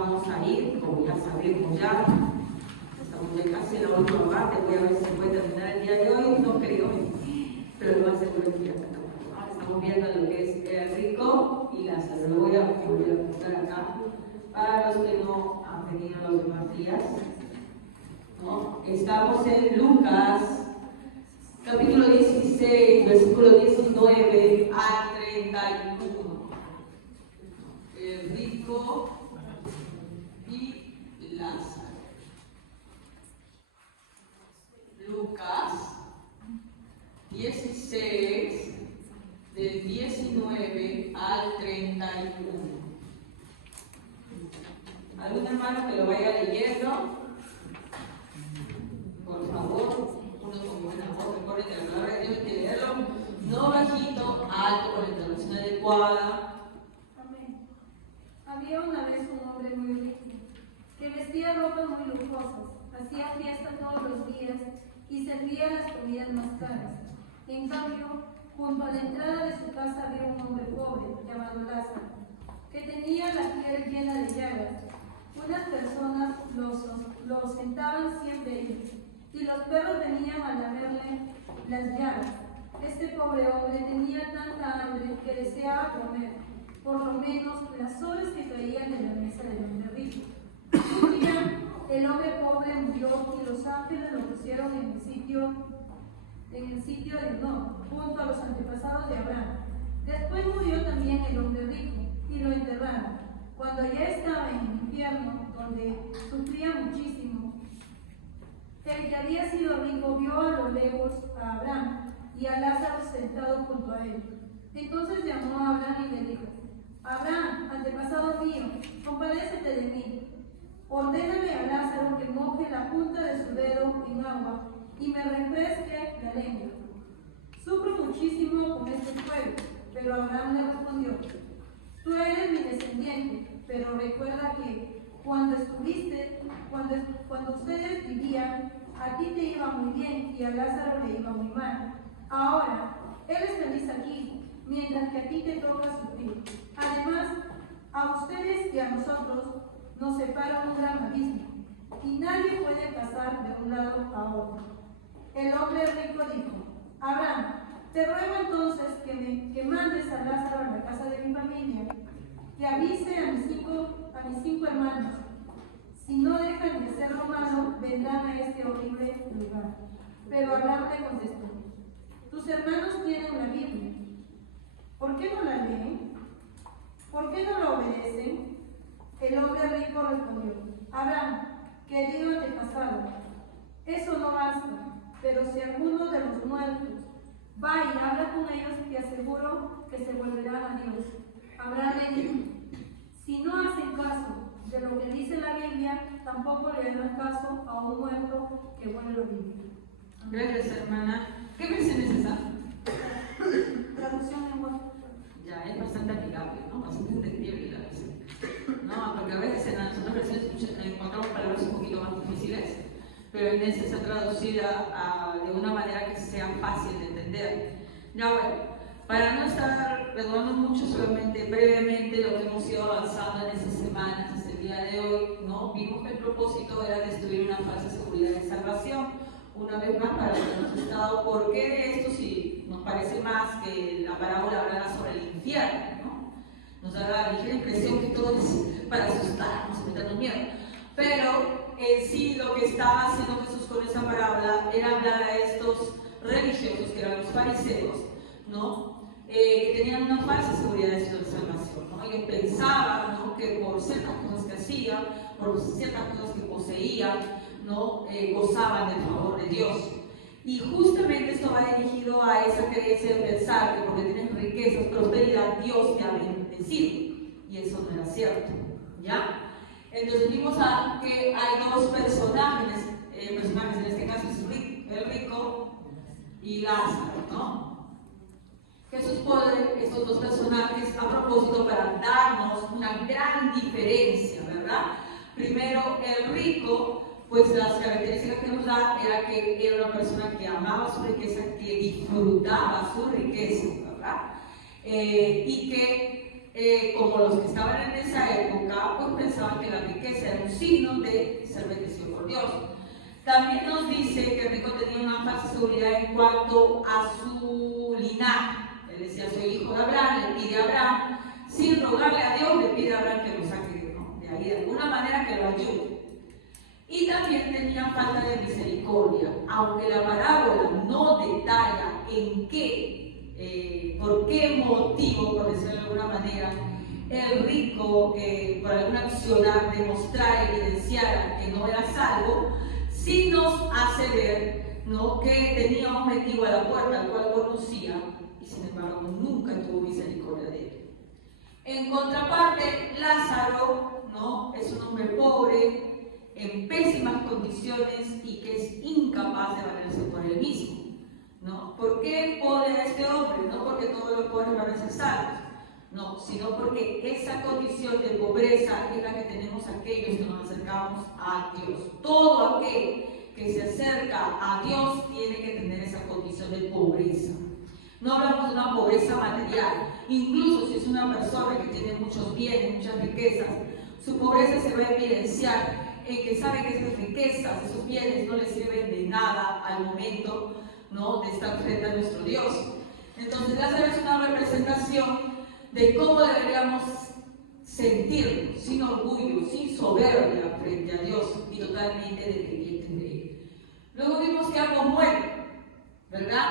vamos a ir, como ya sabemos ya, estamos ya casi en la última parte, voy a ver si se puede terminar el día de hoy, no creo, pero lo más seguro es que ya se acabó. Estamos viendo lo que es el rico y Lázaro. Lo voy a volver a apuntar acá para los que no han venido los demás días, ¿no? Estamos en Lucas, capítulo 16, versículo 19 al 31. El rico y Lázaro. Lucas 16, del 19 al 31. ¿Algún hermano que lo vaya leyendo? Por favor, uno con buena voz, recuerde que la palabra de Dios hay que leerlo, no bajito, alto, con la introducción adecuada. Amén. Había una vez un hombre muy rico, que vestía ropas muy lujosas, hacía fiesta todos los días y servía las comidas más caras. En cambio, junto a la entrada de su casa había un hombre pobre, llamado Lázaro, que tenía la piel llena de llagas. Unas personas lo sentaban siempre ahí, y los perros venían a lamerle las llagas. Este pobre hombre tenía tanta hambre que deseaba comer, por lo menos las sobras que caían de la mesa del hombre rico. Un día, el hombre pobre murió y los ángeles lo pusieron en el sitio de Enoc, junto a los antepasados de Abraham. Después murió también el hombre rico y lo enterraron. Cuando ya estaba en el infierno, donde sufría muchísimo, el que había sido rico vio a lo lejos a Abraham y a Lázaro sentado junto a él. Entonces llamó a Abraham y le dijo: Abraham, antepasado mío, compadécete de mí. Ordénale a Lázaro que moje la punta de su dedo en agua y me refresque la lengua. Sufro muchísimo con este fuego. Pero Abraham le respondió: tú eres mi descendiente, pero recuerda que cuando ustedes vivían, a ti te iba muy bien y a Lázaro le iba muy mal. Ahora, él es feliz aquí, mientras que a ti te toca sufrir. Además, a ustedes y a nosotros nos separa un gran abismo, y nadie puede pasar de un lado a otro. El hombre rico dijo: Abraham, te ruego entonces que mandes a Lázaro a la casa de mi familia, que avise a mis cinco hermanos. Si no dejan de hacer lo malo, vendrán a este horrible lugar. Pero Abraham le contestó: tus hermanos tienen la Biblia. ¿Por qué no la leen? ¿Por qué no la obedecen? El hombre rico respondió: Abraham, querido antepasado, eso no basta, pero si alguno de los muertos va y habla con ellos, te aseguro que se volverán a Dios. Abraham le dijo: si no hacen caso de lo que dice la Biblia, tampoco le harán caso a un muerto que vuelve a vivir. Gracias, hermana. ¿Qué versión es esa? Traducción en voz. Ya, es bastante aplicable, ¿no? Bastante entendible la versión. No, porque a veces en las otras versiones encontramos palabras un poquito más difíciles, pero en esta está traducida de una manera que sea fácil de entender. Ya bueno, para no estar redundando mucho, solamente brevemente lo que hemos ido avanzando en estas semanas, hasta el día de hoy, ¿no? Vimos que el propósito era destruir una falsa seguridad de salvación. Una vez más, para los que hemos estado, ¿por qué de esto si nos parece más que la parábola hablara sobre el infierno, ¿no? Nos da la ligera impresión que todo es para asustarnos y meternos miedo. Pero en sí lo que estaba haciendo Jesús con esa parábola era hablar a estos religiosos, que eran los fariseos, ¿no? Que tenían una falsa seguridad de su salvación, ¿no? Ellos pensaban, ¿no?, que por ciertas cosas que hacían, por ciertas cosas que poseían, ¿no?, gozaban del favor de Dios. Y justamente esto va dirigido a esa creencia de pensar que porque tienes riquezas, prosperidad, Dios te ha bendecido. Y eso no era cierto, ¿ya? Entonces vimos que hay dos personajes, en este caso es el rico y Lázaro, ¿no? Jesús pone estos dos personajes a propósito para darnos una gran diferencia, ¿verdad? Primero, el rico, pues las características que nos da era que era una persona que amaba su riqueza, que disfrutaba su riqueza, ¿verdad? Y que como los que estaban en esa época, pues pensaban que la riqueza era un signo de ser bendecido por Dios. También nos dice que el rico tenía una falsa seguridad en cuanto a su linaje. Él decía, soy hijo de Abraham, le pide a Abraham, sin rogarle a Dios, le pide a Abraham que lo saque, ¿no? De ahí, de alguna manera que lo ayude. Y también tenía falta de misericordia, aunque la parábola no detalla en qué, por qué motivo, por decirlo de alguna manera, el rico, por alguna accionar, demostrar, evidenciar que no era salvo, sí nos hace ver, ¿no?, que tenía un mendigo a la puerta al cual conocía y sin embargo nunca tuvo misericordia de él. En contraparte, Lázaro, ¿no?, es un hombre pobre, en pésimas condiciones y que es incapaz de valerse por él mismo, ¿no? ¿Por qué pobre a este hombre? No porque todos los pobres van a ser salvos, no, sino porque esa condición de pobreza es la que tenemos aquellos que nos acercamos a Dios. Todo aquel que se acerca a Dios tiene que tener esa condición de pobreza. No hablamos de una pobreza material, incluso si es una persona que tiene muchos bienes, muchas riquezas, su pobreza se va a evidenciar en que sabe que esas riquezas, esos bienes no le sirven de nada al momento, ¿no?, de estar frente a nuestro Dios. Entonces Lázaro es una representación de cómo deberíamos sentirnos, sin orgullo, sin soberbia frente a Dios y totalmente dependientes de Él. Luego vimos que ambos mueren, ¿verdad?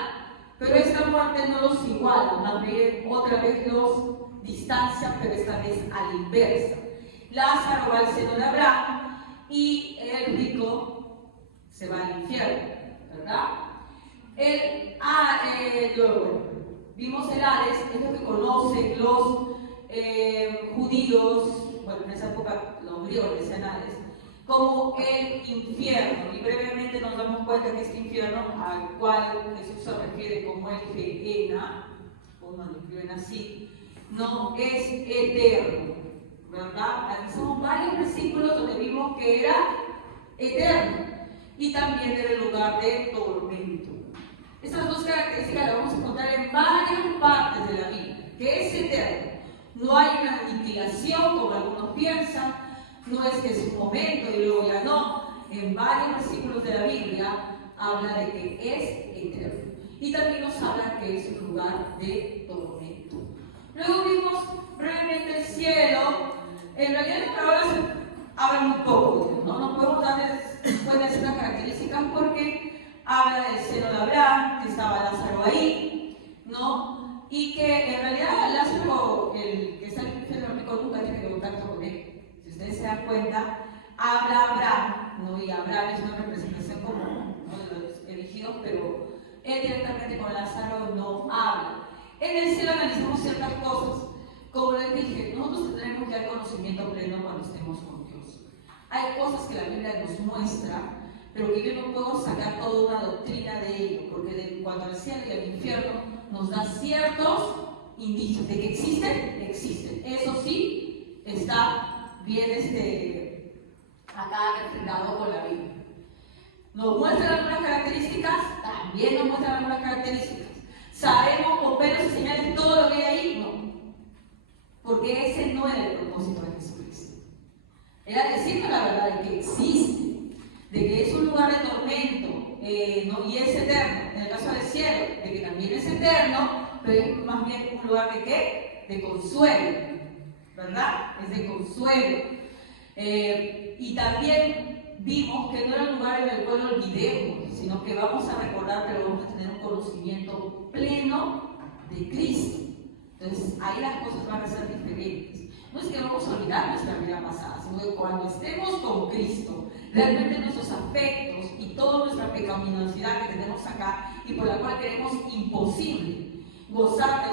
Pero esta muerte no los iguala, más bien otra vez los distancia, pero esta vez a la inversa. Lázaro va al seno de Abraham y el rico se va al infierno, ¿verdad? Luego vimos el Hades, es lo que conocen los judíos, bueno, en esa época los griegos le decían Hades, como el infierno, y brevemente nos damos cuenta que este infierno al cual Jesús se refiere como el Gehenna, como lo escriben así, no es eterno, ¿verdad? Analizamos varios versículos donde vimos que era eterno y también era el lugar de tormento. Estas dos características las vamos a encontrar en varias partes de la Biblia, que es eterno. No hay una aniquilación como algunos piensan, no es que es un momento y luego ya no. En varios versículos de la Biblia habla de que es eterno y también nos habla que es un lugar de tormento. Luego vimos brevemente el cielo. En realidad las palabras hablan muy poco, ¿no? No podemos darles cuenta de estas características porque habla del seno de Abraham, que estaba Lázaro ahí, ¿no? Y que en realidad Lázaro, el que está en el infierno rico, nunca tiene contacto con él. Si ustedes se dan cuenta, habla Abraham, ¿no? Y Abraham es una representación como, ¿no?, de los elegidos, pero él directamente con Lázaro no habla. En el cielo analizamos ciertas cosas. Como les dije, nosotros tendremos ya el conocimiento pleno cuando estemos con Dios. Hay cosas que la Biblia nos muestra, pero que yo no puedo sacar toda una doctrina de ello, porque en cuanto al cielo y al infierno nos da ciertos indicios de que existen. Eso sí, está bien acá refrendado con la Biblia. ¿Nos muestran algunas características? También nos muestran algunas características. ¿Sabemos con pelos y señales todo lo que hay ahí? No. Porque ese no era el propósito de Jesucristo. Era decirnos la verdad de que existe, de que es un lugar de tormento, ¿no?, y es eterno. En el caso del cielo, de que también es eterno, pero es más bien un lugar de ¿qué? De consuelo, ¿verdad? Es de consuelo. Y también vimos que no era un lugar en el cual olvidemos, sino que vamos a recordar que vamos a tener un conocimiento pleno de Cristo. Entonces, ahí las cosas van a ser diferentes. No es que vamos a olvidar nuestra vida pasada, sino que cuando estemos con Cristo, realmente nuestros afectos y toda nuestra pecaminosidad que tenemos acá y por la cual creemos imposible gozar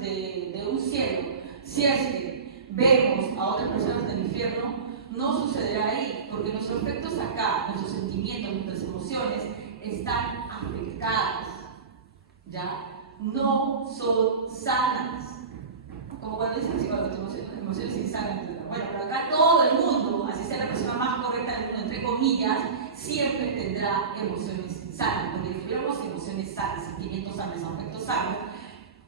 de un cielo, si es que vemos a otras personas del infierno, no sucederá ahí, porque nuestros afectos acá, nuestros sentimientos, nuestras emociones están afectadas, ¿ya? No son sanas. Como cuando dicen así, cuando tenemos emociones insanas. Bueno, pero acá todo el mundo, así sea la persona más correcta del mundo, entre comillas, siempre tendrá emociones sanas. Porque si tuviéramos emociones sanas, sentimientos sanos, afectos sanos,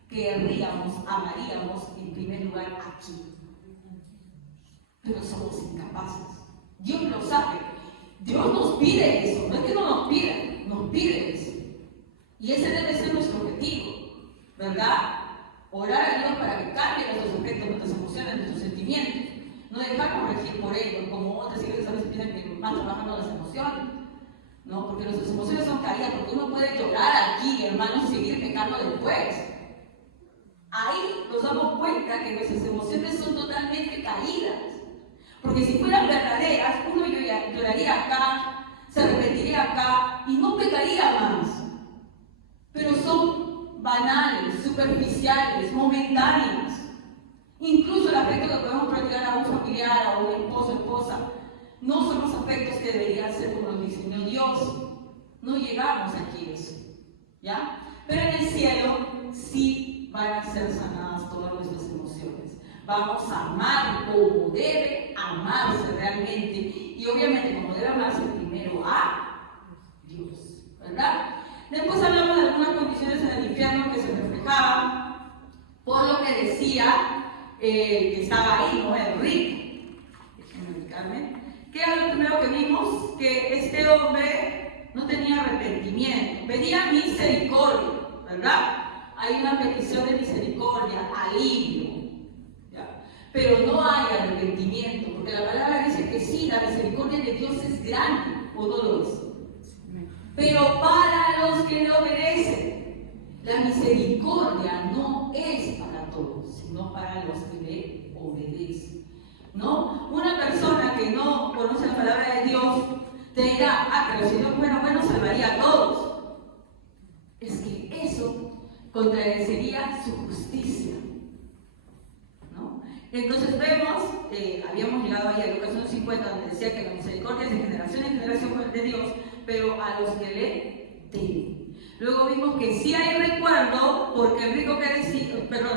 querríamos, amaríamos en primer lugar aquí. Pero somos incapaces. Dios lo sabe. Dios nos pide eso. No es que no nos pida, nos pide eso. Y ese debe ser nuestro objetivo, ¿verdad? Orar a Dios para que cambie nuestros aspectos, nuestras emociones, nuestros sentimientos. No dejarnos regir por ellos, como otras iglesias a veces piensan que más trabajando las emociones. No, porque nuestras emociones son caídas, porque uno puede llorar aquí, hermanos, y seguir pecando después. Ahí nos damos cuenta que nuestras emociones son totalmente caídas. Porque si fueran verdaderas, uno lloraría acá, se arrepentiría acá y no pecaría más. Pero son banales, superficiales, momentáneas. Incluso el afecto que podemos practicar a un familiar, a un esposo, esposa, no son los afectos que deberían ser como los diseñó Dios. No llegamos aquí a eso, ¿ya? Pero en el cielo sí van a ser sanadas todas nuestras emociones. Vamos a amar como debe amarse realmente. Y obviamente como debe amarse primero a Dios, ¿verdad? Después hablamos de algunas condiciones en el infierno que se reflejaban por lo que decía que estaba ahí, ¿no? El rico. Déjenme ubicarme. ¿Qué era lo primero que vimos? Que este hombre no tenía arrepentimiento, pedía misericordia, ¿verdad? Hay una petición de misericordia, alivio, ¿ya? Pero no hay arrepentimiento, porque la palabra dice que sí, la misericordia de Dios es grande, o no lo es. Pero para los que le obedecen, la misericordia no es para todos, sino para los que le obedecen, ¿no? Una persona que no conoce la palabra de Dios te dirá, pero si Dios fuera bueno, salvaría a todos. Es que eso contradeciría su justicia, ¿no? Entonces vemos, habíamos llegado ahí a Lucas 1:50, donde decía que la misericordia es de generación en generación de Dios, pero a los que le temen. Luego vimos que sí hay recuerdo, porque el rico que decía,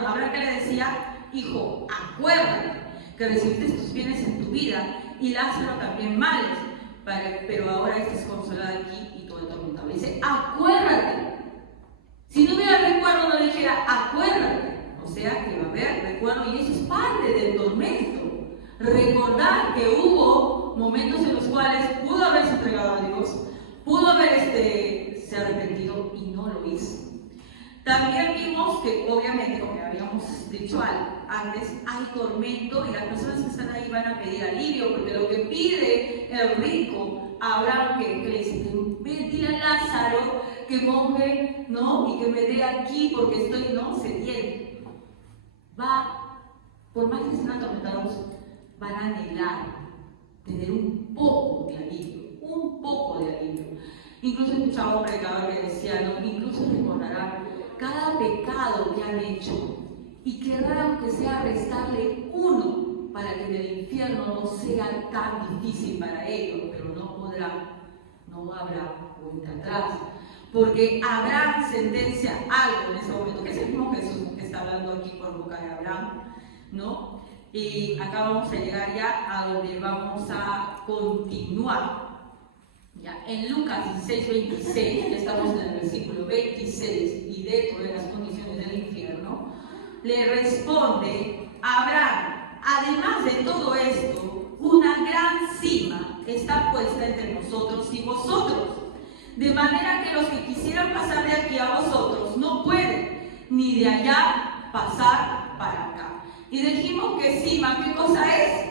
Abraham que le decía, hijo, acuérdate que recibiste tus bienes en tu vida y Lázaro también males, pero ahora estás consolado aquí y todo atormentado. Le dice, acuérdate. Si no hubiera recuerdo, no le dijera, acuérdate. O sea que va a haber recuerdo y eso es parte del tormento. Recordar que hubo momentos en los cuales pudo haberse entregado a Dios, pudo haber se arrepentido y no lo hizo. También vimos que obviamente, como habíamos dicho antes, hay tormento y las personas que están ahí van a pedir alivio, porque lo que pide el rico a Abraham, que le dice, dile a Lázaro que moje, ¿no? Y que me dé aquí porque estoy, ¿no? Sediento. Por más que sean atormentados, van a anhelar tener un poco de alivio, Incluso escuchaba un predicador que decía, ¿no? Incluso recordarán cada pecado que han hecho y querrán aunque sea restarle uno para que en el infierno no sea tan difícil para ellos, pero no podrán, no habrá cuenta atrás, porque Abraham sentencia algo en ese momento, que es el mismo Jesús que está hablando aquí por boca de Abraham, ¿no? Y acá vamos a llegar ya a donde vamos a continuar. Ya, en Lucas 16:26, ya estamos en el versículo 26, y dentro de las condiciones del infierno, le responde Abraham, además de todo esto, una gran cima está puesta entre nosotros y vosotros, de manera que los que quisieran pasar de aquí a vosotros no pueden, ni de allá pasar para acá. Y dijimos que cima, ¿qué cosa es?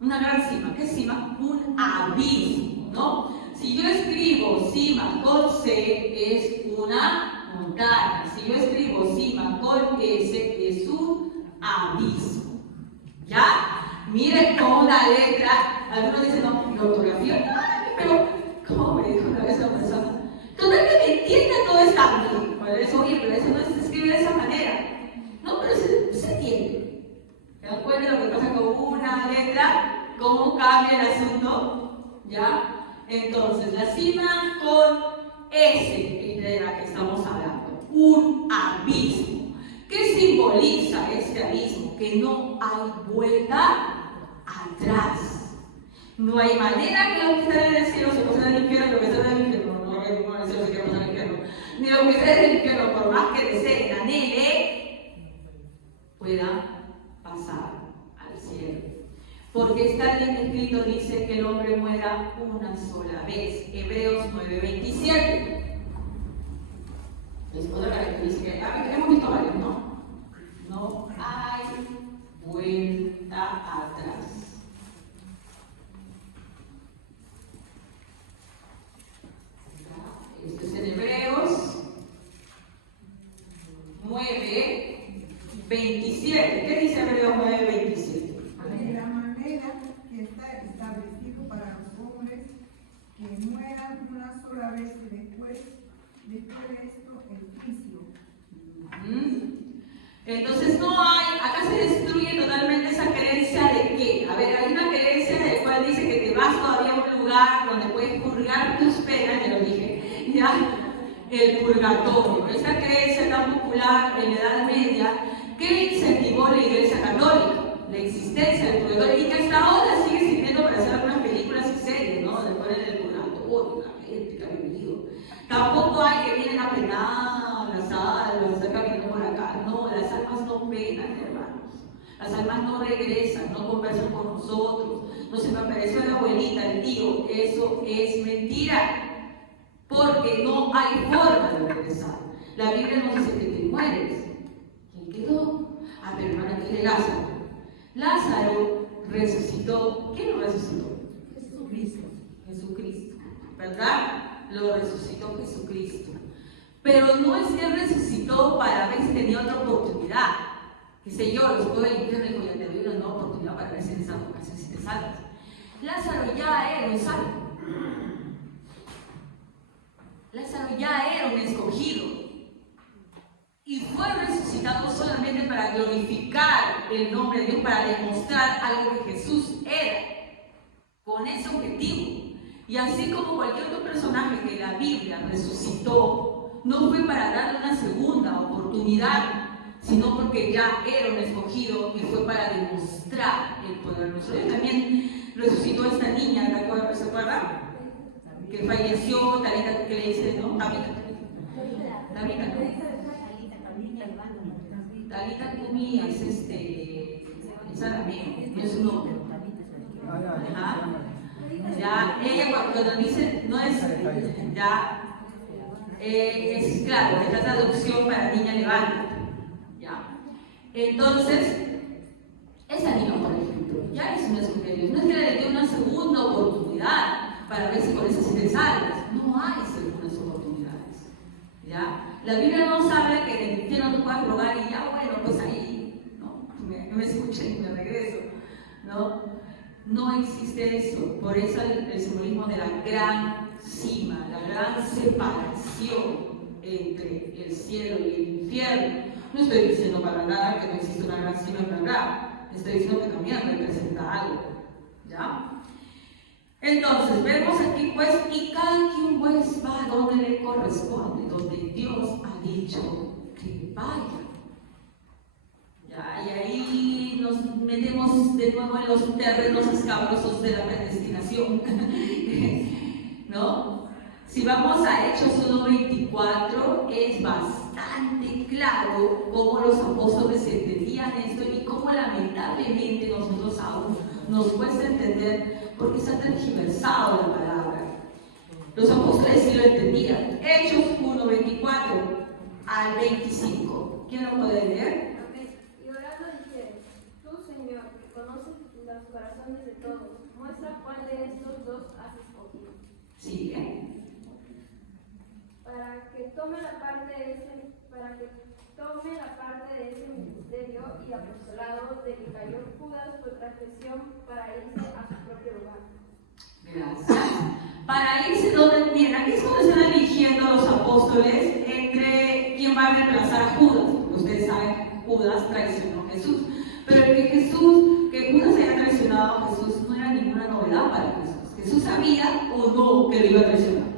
Una gran cima. ¿Qué es cima? Un abismo, ¿no? Si yo escribo cima con C, es una montaña. Si yo escribo cima con S, es un abismo. ¿Ya? Miren cómo la letra, algunos dicen, no, la ortografía, ay, pero, ¿cómo me dijo una vez la persona? Total que me entienda todo está bien. Bueno, es oye, pero eso no se escribe de esa manera. No, pero se entiende. ¿Se dan cuenta de lo que pasa con una letra? ¿Cómo cambia el asunto? ¿Ya? Entonces, la cima con S es de la que estamos hablando. Un abismo. ¿Qué simboliza este abismo? Que no hay vuelta atrás. No hay manera que lo que está en el cielo se pase en el infierno, lo que está en el infierno, no en el cielo se quiere pasar en el infierno, ni lo que está en el infierno, por más que deseen, anhele, pueda pasar al cielo. Porque está bien escrito, dice que el hombre muera una sola vez. Hebreos 9:27. Es otra característica. Hemos visto varios, ¿no? No hay vuelta atrás. Esto es en Hebreos 9:27. ¿Qué dice Hebreos 9:27? De la manera que está establecido para los hombres que mueran una sola vez y después de esto el juicio. Entonces no hay, acá se destruye totalmente esa creencia de que, a ver, hay una creencia de la cual dice que te vas todavía a un lugar donde puedes purgar tus penas, ya lo dije, ya, el purgatorio. Esta creencia tan popular en la Edad Media que incentivó la Iglesia Católica, la existencia del purgatorio, y que hasta ahora sigue sirviendo para hacer algunas películas y series, ¿no? De poner el purgatorio, la gente que ha vivido. Tampoco hay que vienen a penar las almas, están caminando por acá. No, las almas no penan, hermanos. Las almas no regresan, no conversan con nosotros. No se me apareció la abuelita, el tío. Eso es mentira. Porque no hay forma de regresar. La Biblia nos dice que te mueres. ¿Quién quedó? Ah, pero hermana, que es de Lázaro. Lázaro resucitó. ¿Quién lo resucitó? Jesucristo. Jesucristo. ¿Verdad? Lo resucitó Jesucristo. Pero no es que Él resucitó para ver si tenía otra oportunidad. Qué sé yo, los puedo del infierno y ya te doy una nueva oportunidad para ver si te salvas. Lázaro ya era un salvo. Lázaro ya era un escogido. Y fue resucitado solamente para glorificar el nombre de Dios, para demostrar algo que Jesús era. Con ese objetivo. Y así como cualquier otro personaje que la Biblia resucitó, no fue para darle una segunda oportunidad, sino porque ya era un escogido y fue para demostrar el poder de nuestro Dios. También resucitó a esta niña, ¿se acuerdan? Que falleció, Talita, que le dice, ¿no? Talita Kumi es arameo, no es un nombre. Ajá. Ya, ella cuando dice, no es, ya, es claro, es la traducción para niña levántate. Ya. Entonces, esa niña, por ejemplo, ya es una escogida de Dios. No es que le dé una segunda oportunidad para ver si con esas te salvas. No hay segundas oportunidades. ¿Ya? La Biblia nos habla que en el infierno tú puedas rogar y ya, bueno, pues ahí, no me escuchen y me regreso. No existe eso. Por eso el simbolismo de la gran cima, la gran separación entre el cielo y el infierno. No estoy diciendo para nada que no existe una gran cima en verdad. Estoy diciendo que también representa algo. ¿Ya? Entonces, vemos aquí pues, y cada quien pues va donde le corresponde, donde Dios ha dicho que vaya. ¿Ya? Y ahí nos metemos de nuevo en los terrenos escabrosos de la predestinación. ¿No? Si vamos a Hechos 1:24, es bastante claro cómo los apóstoles entendían esto y cómo lamentablemente nosotros aún nos cuesta entender porque se ha tergiversado la palabra. Los apóstoles sí lo entendían. Hechos 1:24 al 25. ¿Quién lo puede leer? Y orando dijeron: Tú, Señor, que conoces los corazones de todos, muestra cuál de estos dos has escogido. Sigue. Para que tome la parte de ese ministerio y apostolado de que cayó Judas por transgresión para irse a su propio lugar. Gracias. Para irse donde, miren, aquí es cuando están eligiendo los apóstoles entre quién va a reemplazar a Judas. Ustedes saben, Judas traicionó a Jesús. Pero que Judas haya traicionado a Jesús no era ninguna novedad para Jesús. Jesús sabía o no que lo iba a traicionar.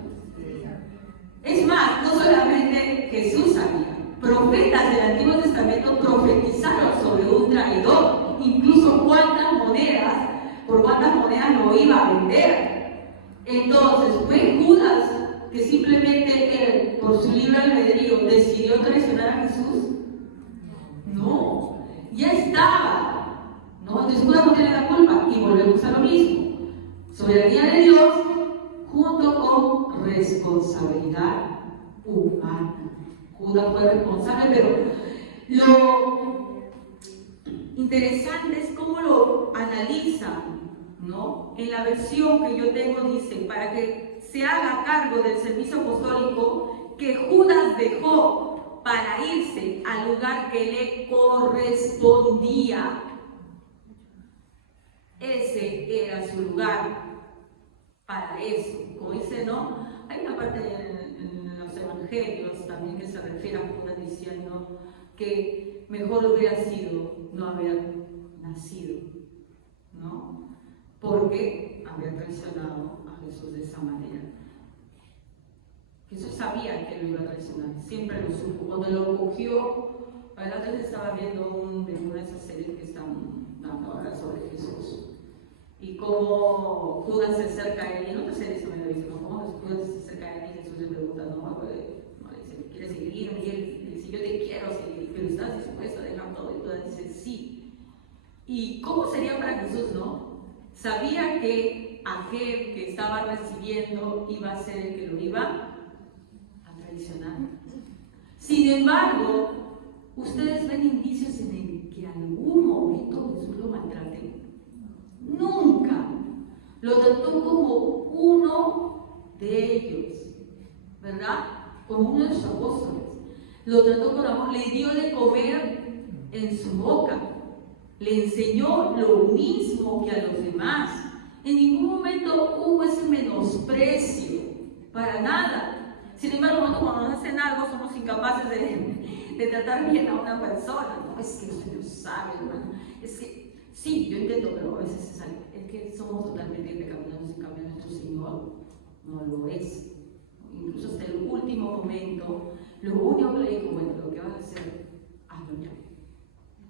Es más, no solamente Jesús sabía, profetas del Antiguo Testamento profetizaron sobre un traidor, incluso por cuántas monedas lo iba a vender. Entonces, ¿fue Judas que simplemente él, por su libre albedrío, decidió traicionar a Jesús? No, ya estaba volvemos a lo mismo. Soberanía de Dios junto con responsabilidad humana. Judas fue responsable, pero lo interesante es cómo lo analizan, ¿no? En la versión que yo tengo dice, para que se haga cargo del servicio apostólico que Judas dejó para irse al lugar que le correspondía. Ese era su lugar para eso. Como dice, ¿no? Hay una parte en los evangelios también que se refiere a Judas diciendo que mejor hubiera sido no haber nacido, ¿no? Porque había traicionado a Jesús de esa manera. Jesús sabía que lo iba a traicionar, siempre lo supo. Cuando lo cogió, la otra vez estaba viendo de una de esas series que están dando ahora sobre Jesús. Y cómo Judas se acerca a él, y en otras series también lo dicen, cómo Judas se acerca a él y Jesús le pregunta, no, le dice, ¿quieres seguirme? Y él dice, yo te quiero seguir, pero ¿estás dispuesto a dejar todo? Y Judas dice, sí. ¿Y cómo sería para Jesús, no? Sabía que aquel que estaba recibiendo iba a ser el que lo iba a traicionar. Sin embargo, ustedes ven indicios en el que algún momento Jesús lo maltrate. Nunca. Lo trató como uno de ellos, ¿verdad? Como uno de sus apóstoles. Lo trató con amor, le dio de comer en su boca. Le enseñó lo mismo que a los demás. En ningún momento hubo ese menosprecio, para nada. Sin embargo, nosotros cuando nos hacen algo somos incapaces de tratar bien a una persona. No, es que usted no sabe, hermano. Es que sí, yo intento, pero a veces es que somos totalmente pecaminosos. En cambio, nuestro Señor no lo es. Incluso hasta el último momento, lo único que le dijo, bueno, lo que vas a hacer, hazlo ya.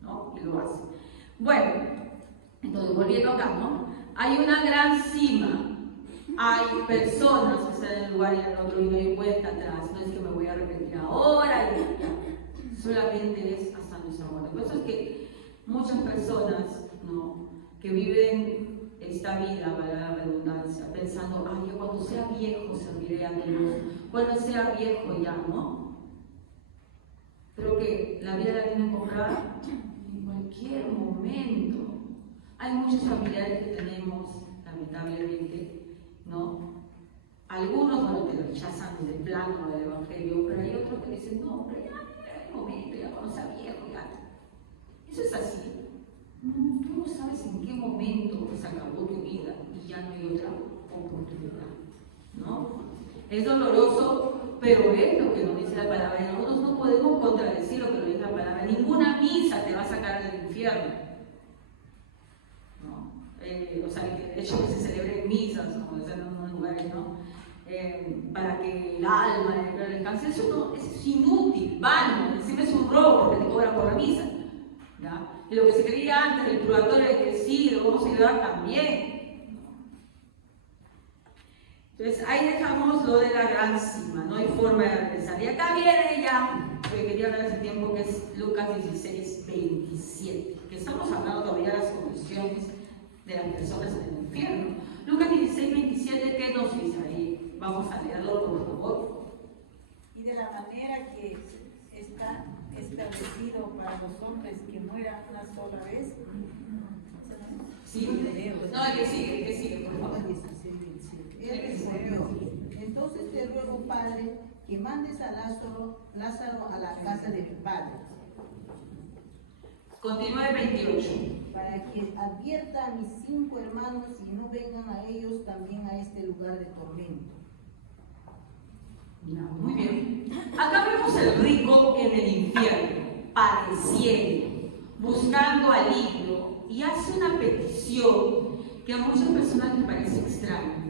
¿No? Y lo hace. Bueno, entonces volviendo acá, ¿no? Hay una gran cima, hay personas que están en el lugar y en el otro y no hay vuelta atrás, no es que me voy a arrepentir ahora, y solamente es hasta nuestra muerte. Por eso es que muchas personas, ¿no?, que viven esta vida, para la redundancia, pensando, ay, yo cuando sea viejo serviré a Dios, cuando sea viejo ya, ¿no? Pero que la vida la tienen que comprar en cualquier momento. Hay muchos familiares que tenemos, lamentablemente, ¿no? Algunos, bueno, te rechazan de plano del evangelio, pero hay otros que dicen, no, pero ya hay momento, ya cuando sea viejo, ya. Eso es así. Tú no sabes en qué momento se acabó tu vida y ya no hay otra oportunidad, ¿no? Es doloroso, pero es lo que nos dice la palabra. Y nosotros no podemos contradecir lo que nos dice la palabra. Ninguna misa te va a sacar del infierno, ¿no? O sea, el hecho de que se celebren misas, como dicen en unos lugares, ¿no? Para que el alma descanse, eso es inútil, vano, encima es un robo porque te cobran por la misa, ¿ya? Y lo que se creía antes del purgatorio es que sí, lo vamos a llevar también, ¿no? Entonces ahí dejamos lo de la gran cima, no hay forma de regresar. Y acá viene ya, lo que quería hablar hace tiempo, que es Lucas 16, 27, que estamos hablando todavía de las condiciones de las personas en el infierno. Lucas 16, 27, ¿qué nos dice ahí? Vamos a leerlo, por favor. Y de la manera que está establecido para los hombres que mueran una sola vez. Sí, no, el que sigue, por favor. Él respondió, entonces te ruego, Padre, que mandes a Lázaro a la casa de mi padre. Continúa el 28. Para que advierta a mis 5 hermanos y no vengan a ellos también a este lugar de tormento. No, muy bien. Acá vemos el rico en el infierno, padeciendo, buscando alivio, y hace una petición que a muchas personas les parece extraña.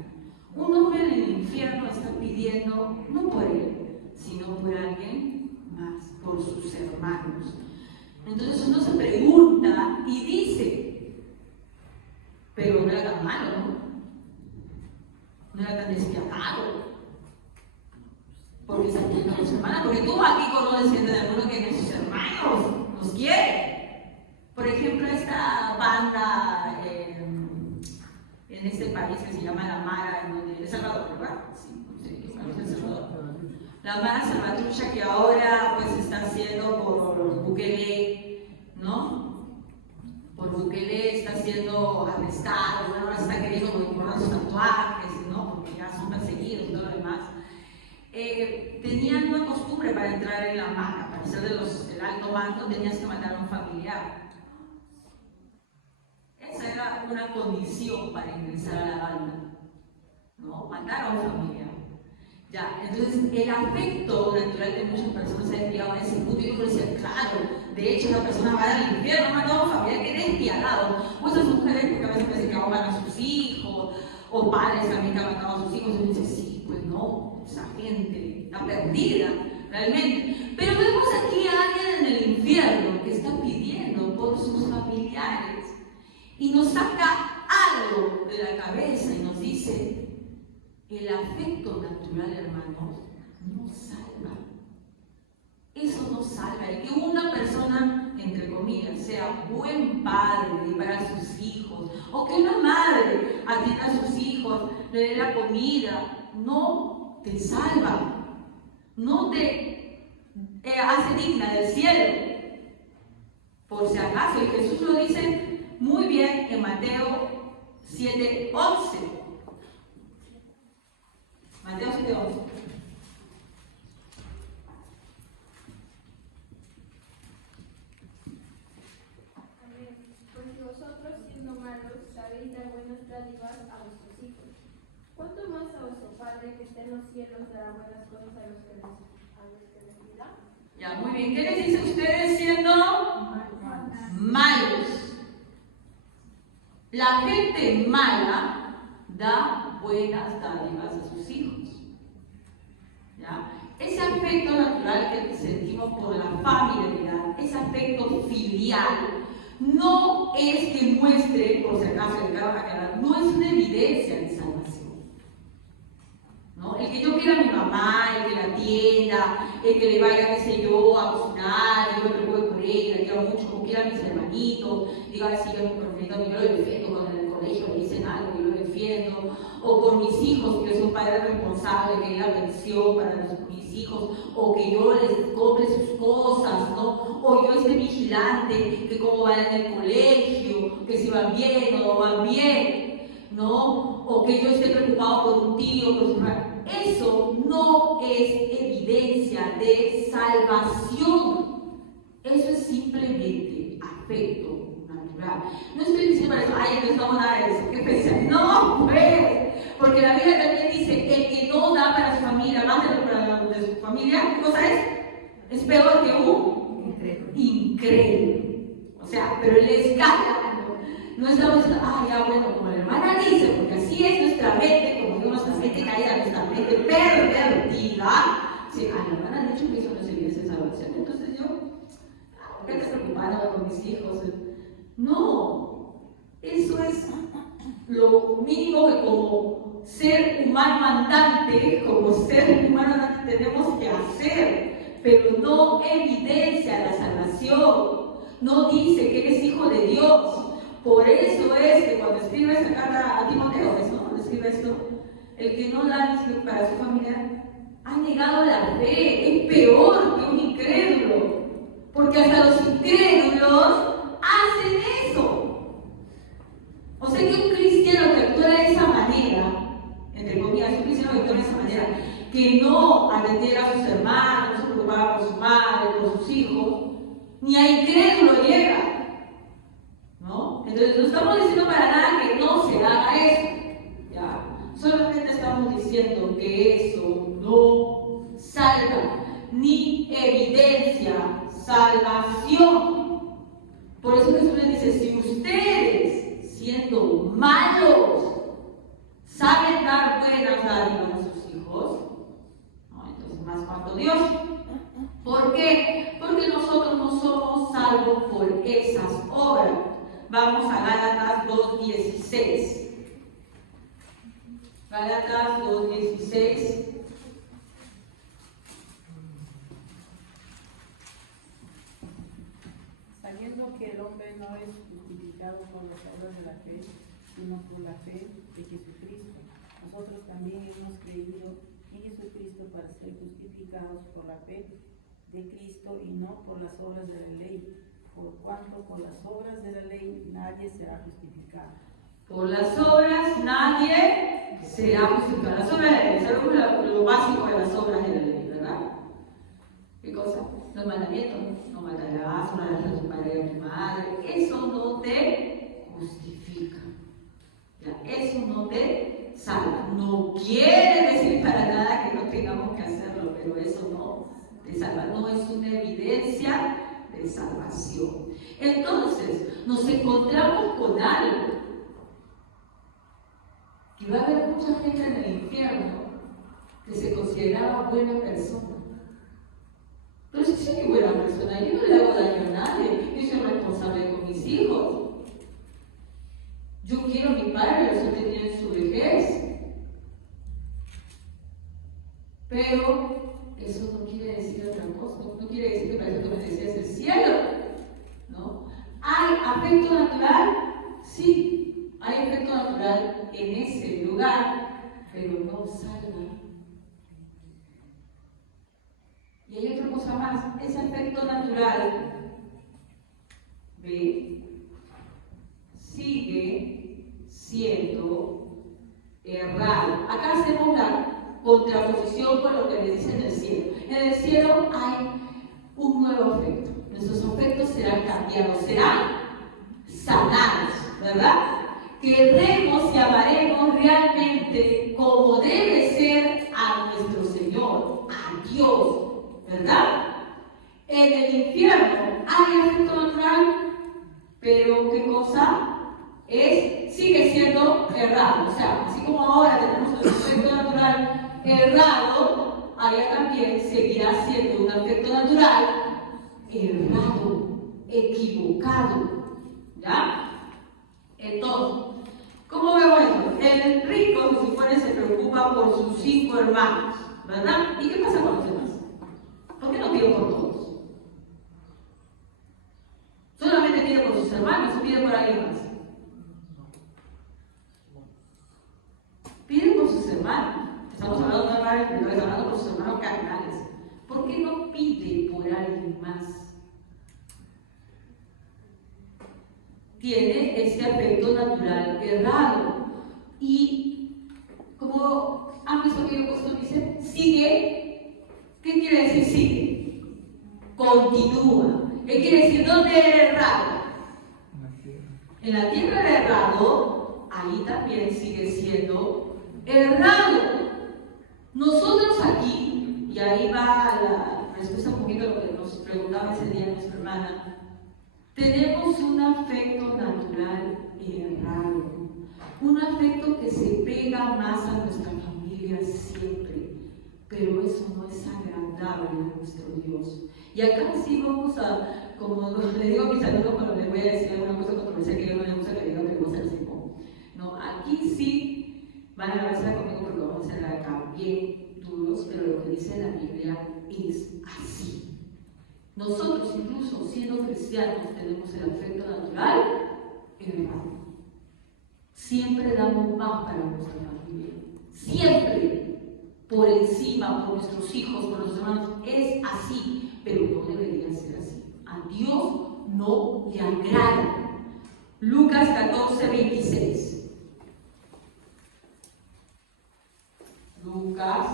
Un hombre en el infierno está pidiendo, no por él, sino por alguien más, por sus hermanos. Entonces uno se pregunta y dice, pero no era tan malo, ¿no? No era tan despiadado. Porque se atiende a los hermanos, porque tú aquí conoces de alguno que sus hermanos nos quiere. Por ejemplo, esta banda en este país que se llama La Mara, en donde El Salvador, ¿verdad? Sí, El Salvador. La Mara Salvatrucha, que ahora pues está haciendo por Bukele, ¿no? Por Bukele está siendo arrestado, bueno, ahora está queriendo borrar sus tatuajes, ¿no? Porque ya son perseguidos y todo lo demás. Tenían una costumbre para entrar en la Mara, para ser del alto mando, tenías que matar a un familiar. Esa era una condición para ingresar a la banda, ¿no? Matar a un familiar. Ya, entonces el afecto natural de muchas personas se ha desviado a ese punto. Y yo decía, claro, de hecho la persona va al infierno, ha matado a un familiar, que despiadado. Muchas mujeres, porque a veces parece que ahogan a sus hijos, o padres también que han matado a sus hijos, y dicen, sí, pues no, esa gente está perdida, realmente. Pero vemos aquí a alguien en el infierno que está pidiendo por sus familiares. Y nos saca algo de la cabeza y nos dice, el afecto natural, hermanos, no salva. Eso no salva. El que una persona, entre comillas, sea buen padre para sus hijos, o que una madre atienda a sus hijos, le dé la comida, no te salva. No te hace digna del cielo. Por si acaso, y Jesús lo dice muy bien en Mateo 7:11. Mateo 7:11. Amén. Pues si vosotros, siendo malos, sabéis dar buenas dádivas a vuestros hijos, ¿cuánto más a vuestro Padre que está en los cielos dará buenas cosas a los que les pida? Ya, muy bien. ¿Qué les dice a ustedes siendo malos? La gente mala da buenas dádivas a sus hijos. ¿Ya? Ese afecto natural que sentimos por la familiaridad, ese afecto filial, no es que muestre, por si acaso, no es una evidencia de salvación. ¿No? El que yo quiera a mi mamá, el que la atienda, el que le vaya, qué sé yo, a cocinar, yo me preocupe por ella, la quiero mucho, como quiera a mis hermanitos, diga, si yo me profeto, yo lo defiendo cuando en el colegio me dicen algo, yo lo defiendo, o por mis hijos, que yo soy un padre responsable, que dé la pensión para mis hijos, o que yo les compre sus cosas, ¿no? O yo esté vigilante, que cómo van en el colegio, que si van bien o no van bien, ¿no? O que yo esté preocupado por un tío, por su hermano. Eso no es evidencia de salvación. Eso es simplemente afecto natural. No estoy diciendo eso, ay, no estamos nada de eso, qué pesa. No, pues, porque la Biblia también dice, el que no da para su familia, más de lo para su familia, ¿qué cosa es? Es peor que un incrédulo. O sea, pero el escándalo. No estamos diciendo, ah, ya bueno, como la hermana dice, porque así es nuestra mente, como digo, nuestra mente caída, nuestra mente pervertida. Sí, a la hermana ha dicho que eso no es evidencia de salvación. Entonces yo, ¿por qué estás preocupada por mis hijos? No, eso es lo mínimo que como ser humano andante, tenemos que hacer, pero no evidencia la salvación. No dice que eres hijo de Dios. Por eso es que cuando escribe esta carta a Timoteo, ¿no? Escribe esto, el que no da para su familia ha negado la fe, es peor que un incrédulo, porque hasta los incrédulos hacen eso. O sea que un cristiano que actúa de esa manera, entre comillas, un cristiano que actúa de esa manera, que no atendiera a sus hermanos, no se preocupaba por su madre, por sus hijos, ni a incrédulo llega. ¿No? Entonces no estamos diciendo para nada que no se haga eso, ¿ya? Solamente estamos diciendo que eso no salva, ni evidencia salvación. Por eso Jesús les dice, si ustedes, siendo malos, saben dar buenas dádivas a sus hijos, ¿no? Entonces más cuanto Dios. ¿Por qué? Porque nosotros no somos salvos por esas obras. Vamos a Gálatas 2:16. Gálatas 2:16. Sabiendo que el hombre no es justificado por las obras de la fe, sino por la fe de Jesucristo. Nosotros también hemos creído en Jesucristo para ser justificados por la fe de Cristo y no por las obras de la ley, por cuanto por las obras de la ley nadie será justificado. Por las obras nadie será justificado. Las obras de la ley, sabemos lo básico de las obras de la ley, ¿verdad? ¿Qué cosa? Los mandamientos. No matarás, honrarás a tu padre y a tu madre. Eso no te justifica. ¿Ya? Eso no te salva. No quiere decir para nada que no tengamos que hacerlo, pero eso no te salva. No es una evidencia de salvación. Entonces, nos encontramos con algo. Que va a haber mucha gente en el infierno que se consideraba buena persona. Pero si soy buena persona, yo no le hago daño a nadie, yo soy responsable con mis hijos. Yo quiero a mi padre, los he tenido en su vejez. Pero eso no quiere decir otra cosa, no quiere decir que para eso tú me decías el cielo, ¿no? ¿Hay afecto natural? Sí, hay afecto natural en ese lugar, pero no salva. Y hay otra cosa más, ese afecto natural, ¿ve? Sigue siendo errado. Acá hacemos la contraposición con lo que le dice en el cielo. En el cielo hay un nuevo afecto. Nuestros afectos serán cambiados, serán sanados, ¿verdad? Querremos y amaremos realmente como debe ser a nuestro Señor, a Dios, ¿verdad? En el infierno hay afecto natural, pero ¿qué cosa? Sigue siendo errado. O sea, así como ahora tenemos el afecto natural errado, allá también seguirá siendo un afecto natural errado, equivocado. ¿Ya? Entonces, ¿cómo veo esto? El rico, se supone, se preocupa por sus 5 hermanos, ¿verdad? ¿Y qué pasa con los demás? ¿Por qué no pide por todos? Solamente pide por sus hermanos, pide por alguien más. Pide por sus hermanos. Estamos hablando de hermanos, pero estamos hablando por sus hermanos carnales. ¿Por qué no pide por alguien más? Tiene este afecto natural errado. Y como han visto que el apóstol dice, sigue. ¿Qué quiere decir sigue? Continúa. ¿Qué quiere decir? ¿Dónde era errado? En la tierra era errado, ahí también sigue siendo errado. Nosotros aquí, y ahí va la respuesta un poquito a lo que nos preguntaba ese día nuestra hermana, tenemos un afecto natural errado, un afecto que se pega más a nuestra familia siempre, pero eso no es agradable a nuestro Dios. Y acá sí vamos a, como le digo a mis amigos cuando les voy a decir alguna cosa controversial que yo no les gusta que digan que vamos a hacer así, no, aquí sí van a avanzar conmigo porque vamos a hacer acá bien duros, pero lo que dice la Biblia es así. Nosotros, incluso siendo cristianos, tenemos el afecto natural errado. Siempre damos más para nuestra familia. Siempre. Por encima, por nuestros hijos, por nuestros hermanos. Es así, pero no debería ser así. A Dios no le agrada. Lucas 14, 26. Lucas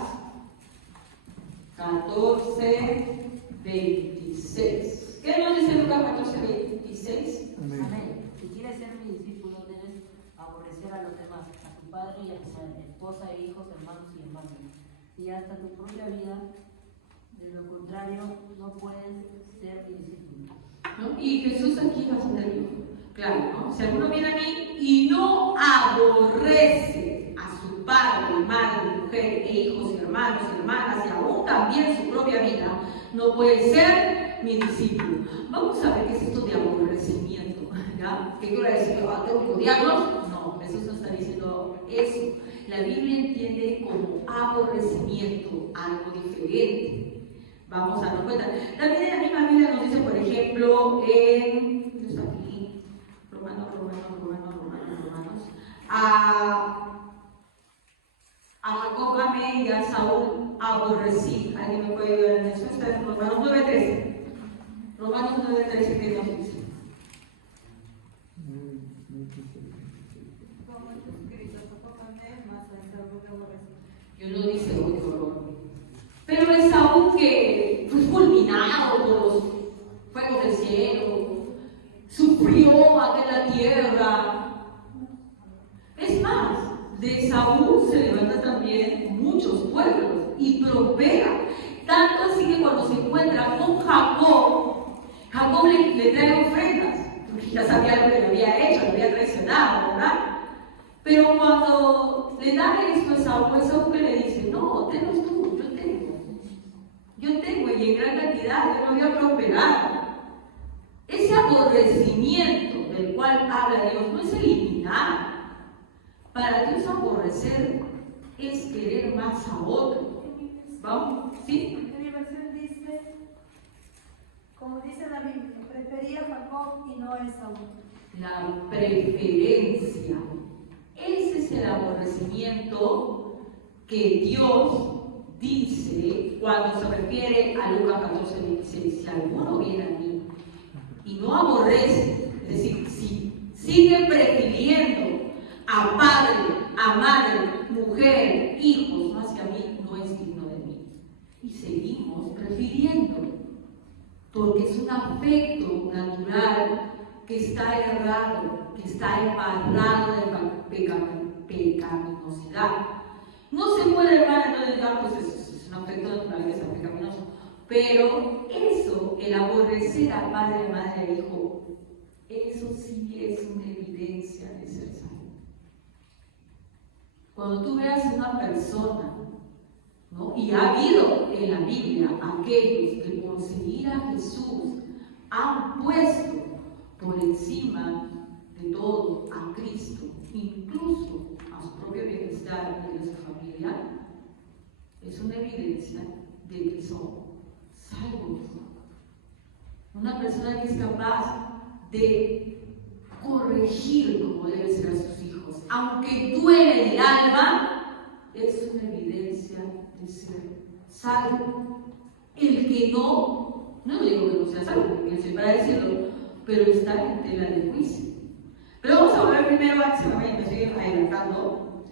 14, 26. ¿Qué nos dice Lucas 14, 26? Amén. Si quieres ser mi discípulo, debes aborrecer a los demás, a tu padre y a tu madre, esposa e hijos, hermanos y hermanas, y hasta tu propia vida. De lo contrario, no puedes ser mi discípulo. ¿No? Y Jesús aquí es bastante claro, claro, ¿no? Si alguno viene a mí y no aborrece a su padre, madre, mujer, e hijos, hermanos, hermanas, y aún también su propia vida, no puede ser mi discípulo. Vamos a ver qué es esto de aborrecimiento, ¿ya? ¿Qué quiere decir? ¿Tengo que odiarlos? No, Jesús no está diciendo eso. La Biblia entiende como aborrecimiento algo diferente. Vamos a darnos cuenta. También en la misma Biblia nos dice, por ejemplo, en... ¿dónde está aquí? Romanos. A Jacob amé y a Saúl aborrecí. ¿Alguien me puede ayudar en eso? Está en Romanos 9:13. Romanos 9:13, ¿qué nos dice? Yo no dice otro. Pero Esaú que fue fulminado por los fuegos del cielo, sufrió acá en la tierra. Es más, de Esaú se levanta también muchos pueblos y prospera. Tanto así que cuando se encuentra con Jacob, Jacob le trae ofrendas, porque ya sabía lo que le había hecho, le había traicionado, ¿verdad? Pero cuando le da esto a Esaú, que le dice, no, tenlos tú, yo tengo, y en gran cantidad, yo no voy a prosperar. Ese aborrecimiento del cual habla Dios no es eliminar. Para Dios aborrecer es querer más a otro. ¿Vamos? ¿Sí? En mi versión dice, como dice la Biblia, prefería a Jacob y no a Esaú. La preferencia. Ese es el aborrecimiento que Dios dice cuando se refiere a Lucas 14:26. Si alguno viene a mí y no aborrece, es decir, si sigue prefiriendo a padre, a madre, mujer, hijos, más que a mí, no es digno de mí. Y seguimos prefiriendo, porque es un afecto natural que está errado, que está embarrado de pecaminosidad. No se puede, hermana, no negar, pues es un afecto natural que sea pecaminoso. Pero eso, el aborrecer a padre, madre, hijo, eso sí es una evidencia de ser salvo. Cuando tú veas a una persona, ¿no? Y ha habido en la Biblia aquellos que por seguir a Jesús han puesto por encima de todo a Cristo, incluso a su propio bienestar y de su familia, es una evidencia de que son salvos. Una persona que es capaz de corregir como deben ser a sus hijos, aunque duele el alma, es una evidencia de ser salvo. El que no digo que no sea salvo, porque estoy para decirlo, pero está en tela de juicio. Pero vamos a hablar primero, antes me estoy adelantando,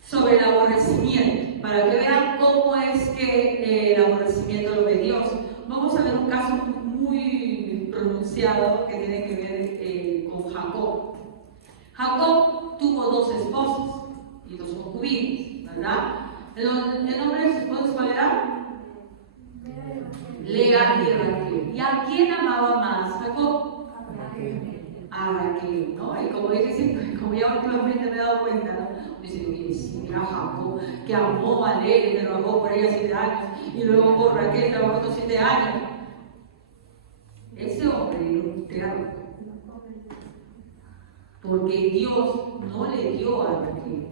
sobre el aborrecimiento, para que vean cómo es que el aborrecimiento lo ve Dios. Vamos a ver un caso muy pronunciado que tiene que ver con Jacob. Jacob tuvo 2 esposas y 2 concubinas, ¿verdad? ¿El nombre de sus esposas cuál era? Lea y Raquel. ¿Y a quién amaba más Jacob? A Raquel, ¿no? Y como dije siempre, como ya últimamente me he dado cuenta, ¿no? Dice, oye, sí, mira Jacob, que amó a Lea y trabajó por ella 7 años, y luego por Raquel trabajó otros 7 años. Ese hombre era un terror, porque Dios no le dio a Raquel,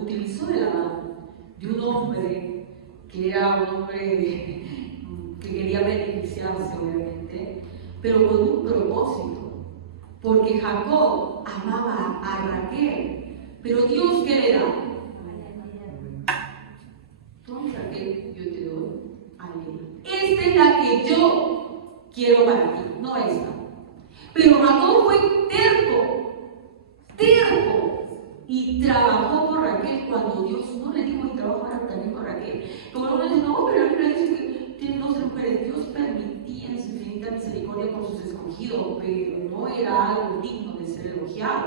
utilizó de la mano de un hombre que era un hombre que quería beneficiarse, obviamente, pero con un propósito, porque Jacob amaba a Raquel, pero Dios, ¿qué le da? Tú a Raquel, yo te doy a Lea. Esta es la que yo quiero para ti, no esta. Pero Jacob fue terco, y trabajó por Raquel cuando Dios no le dijo que trabajara también por Raquel. Como algunos dicen, no, pero la Biblia dice que tiene 12 mujeres. Dios permitía en su infinita misericordia por sus escogidos, pero no era algo digno de ser elogiado.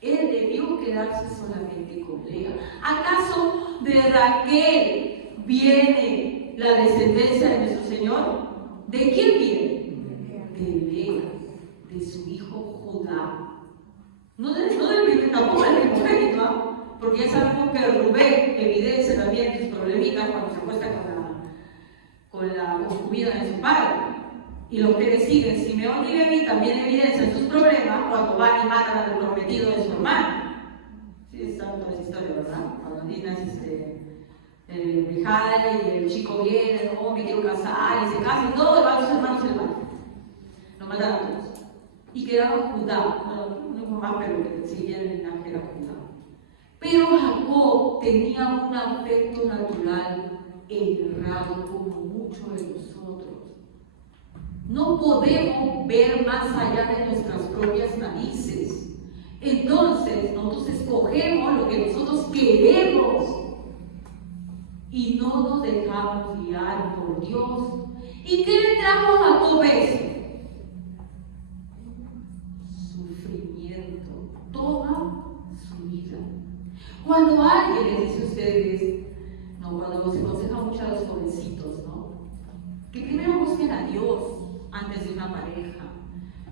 Él debió quedarse solamente con Lea. ¿Acaso de Raquel viene la descendencia de nuestro Señor? ¿De quién viene? De Lea, de su hijo Judá. No del primer, tampoco del primogénito, ¿no? Porque ya sabemos que Rubén evidencia también sus problemitas cuando se acuesta con la concubina de su padre. Y los que le siguen, Simeón y Leví, también evidencian sus problemas cuando van y matan al prometido de su hermano. Sí, está toda esa historia, ¿verdad? Cuando Dinas Mijal y el chico viene, no, me quiero casar, y se casan, y todos van sus hermanos se le matan. Lo mataron a todos. Y quedaron Judá. No poco más, pero que seguía el linaje era Judá. Pero Jacob tenía un afecto natural errado como muchos de nosotros. No podemos ver más allá de nuestras propias narices. Entonces, nosotros escogemos lo que nosotros queremos y no nos dejamos guiar por Dios. ¿Y qué le trajo a Jacob eso? Sufrimiento toda su vida. Cuando alguien les dice a ustedes, no, cuando se aconseja mucho a los jovencitos, ¿no? Que primero busquen a Dios antes de una pareja.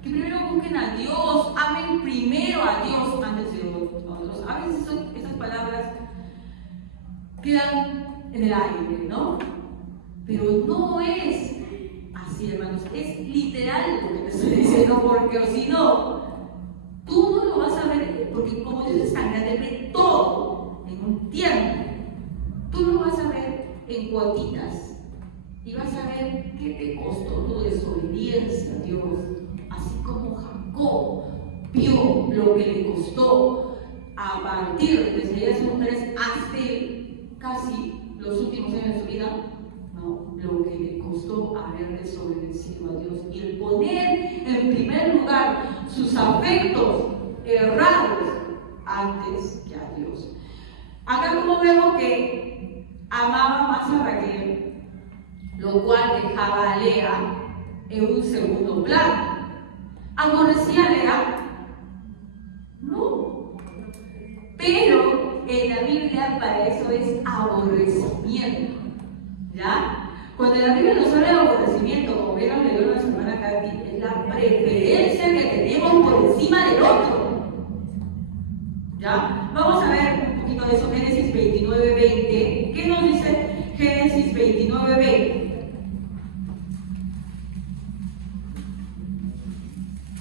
Que primero busquen a Dios, amen primero a Dios antes de otros. A veces esas palabras quedan en el aire, ¿no? Pero no es así, hermanos, es literal lo que te estoy diciendo, porque o si no, tú no lo vas a ver, porque como Dios es tan grande, ve todo en un tiempo. Tú lo vas a ver en cuotitas y vas a ver qué te costó tu desobediencia a Dios, así como Jacob vio lo que le costó a partir desde esas mujeres hasta casi los últimos años de su vida, no, lo que le costó haber desobedecido a Dios y el poner en primer lugar sus afectos errados antes que a Dios. Acá como vemos que amaba más a Raquel, lo cual dejaba a Lea en un segundo plano. ¿Aborrecía a Lea? No. Pero en la Biblia para eso es aborrecimiento. ¿Ya? Cuando la Biblia nos habla de aborrecimiento, como vieron leer la semana Katy, es la preferencia que tenemos por encima del otro. ¿Ya? Vamos a ver un poquito de eso, Génesis 29:20. ¿Qué nos dice Génesis 29:20?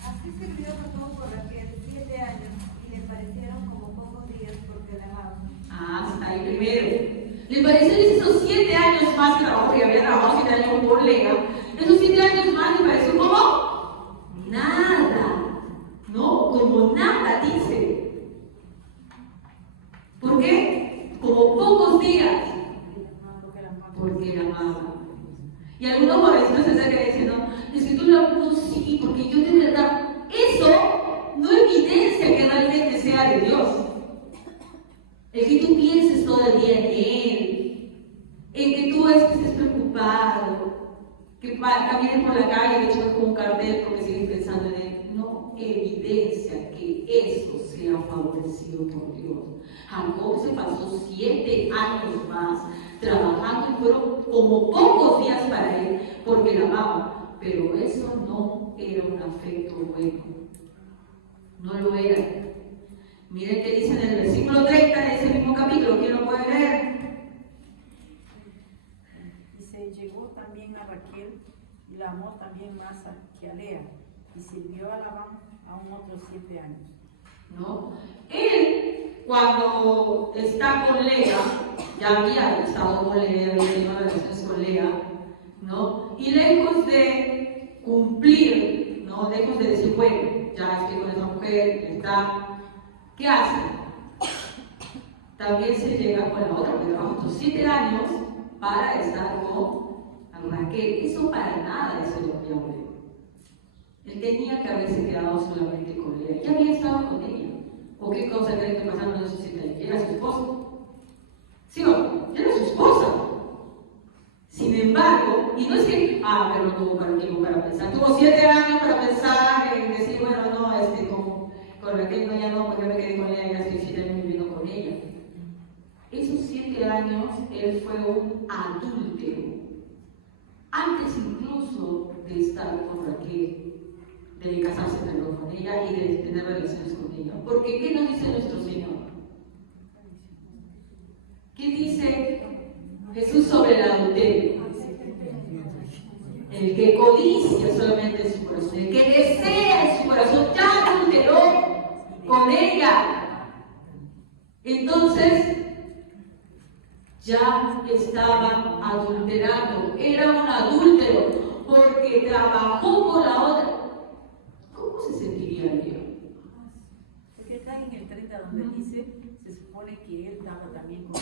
Así sirvió Jacob por Raquel 7 años y le parecieron como pocos días porque la amaba. Ah, está ahí primero. Le pareció esos 7 años más que trabajo, que había trabajado 7 años por Lea. Esos 7 años más le pareció como nada. ¿No? Como nada, dice. ¿Por qué? Como pocos días. Porque la amaba. Y algunos jovencitos se acercan y dicen, no, es que tú la amas, sí, porque yo de verdad, eso no evidencia que realmente sea de Dios. El que tú pienses todo el día en Él, en que tú estés preocupado, que camines por la calle y te echas con un cartel porque sigues pensando en Él, no evidencia que eso sea favorecido por Dios. Jacob se pasó 7 años más trabajando y fueron como pocos días para él porque la amaba, pero eso no era un afecto bueno. No lo era. Miren qué dice en el versículo 30 de ese mismo capítulo. ¿Quién lo puede leer? Dice, llegó también a Raquel y la amó también más que a Lea y sirvió a Labán aún otros 7 años. ¿No? Él, cuando está con Lea, ya había estado con Lea, había tenido relaciones con Lea, ¿no? Y lejos de cumplir, ¿no? Lejos de decir, bueno, ya estoy con esa mujer, está, ¿qué hace? También se llega con la otra, pero trabaja otros 7 años para estar con Raquel. Eso para nada es el hombre. Él tenía que haberse quedado solamente con ella. Ya había estado con ella. ¿O qué cosa creen que pasaron en esos 7 años? ¿Era su esposa? ¿Sí o no? Era su esposa. Sin embargo, y no es que, pero no tuvo tiempo para pensar. Tuvo 7 años para pensar en decir, bueno, no, con Raquel no, ya no, porque me quedé con ella, ya estoy 7 años viviendo con ella. Esos 7 años, él fue un adúltero. Antes incluso de estar con Raquel, de casarse con ella y de tener relaciones con ella. Porque ¿qué nos dice nuestro Señor? ¿Qué dice Jesús sobre el adulterio? El que codicia solamente en su corazón, el que desea en su corazón, ya adulteró con ella. Entonces, ya estaba adulterando, era un adúltero, porque trabajó por la otra. ¿Cómo se sentiría Dios? 30, donde dice, se supone que él estaba también con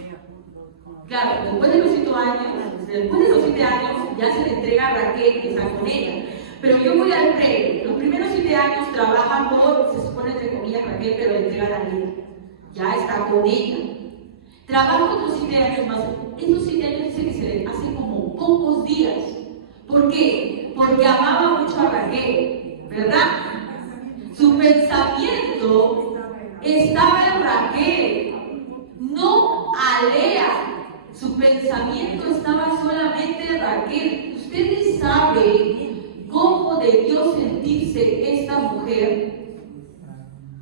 Lea junto. Claro, después de los 7 años, ya se le entrega a Raquel, que está con ella. Pero yo voy al previo. Los primeros 7 años trabaja por, se supone entre comillas, Raquel, pero le entregan a Lea. Ya está con ella. Trabaja otros 7 años más. Esos 7 años dice que se le hace como pocos días. ¿Por qué? Porque amaba mucho a Raquel, ¿verdad? Su pensamiento estaba en Raquel, no a Lea. Su pensamiento estaba solamente en Raquel. ¿Ustedes saben cómo debió sentirse esta mujer?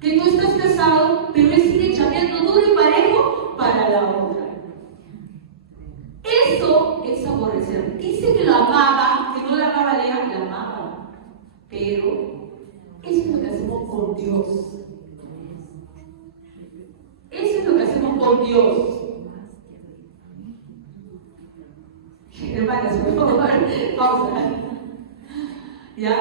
Que tú estás casado, pero él sigue chambeando duro y parejo para la otra. Eso es aborrecer. Dice que la amaba, que no la amaba a Lea, la amaba. Pero eso es lo que hacemos con Dios. Eso es lo que hacemos con Dios. Hermanas, por favor, pausa. ¿Ya?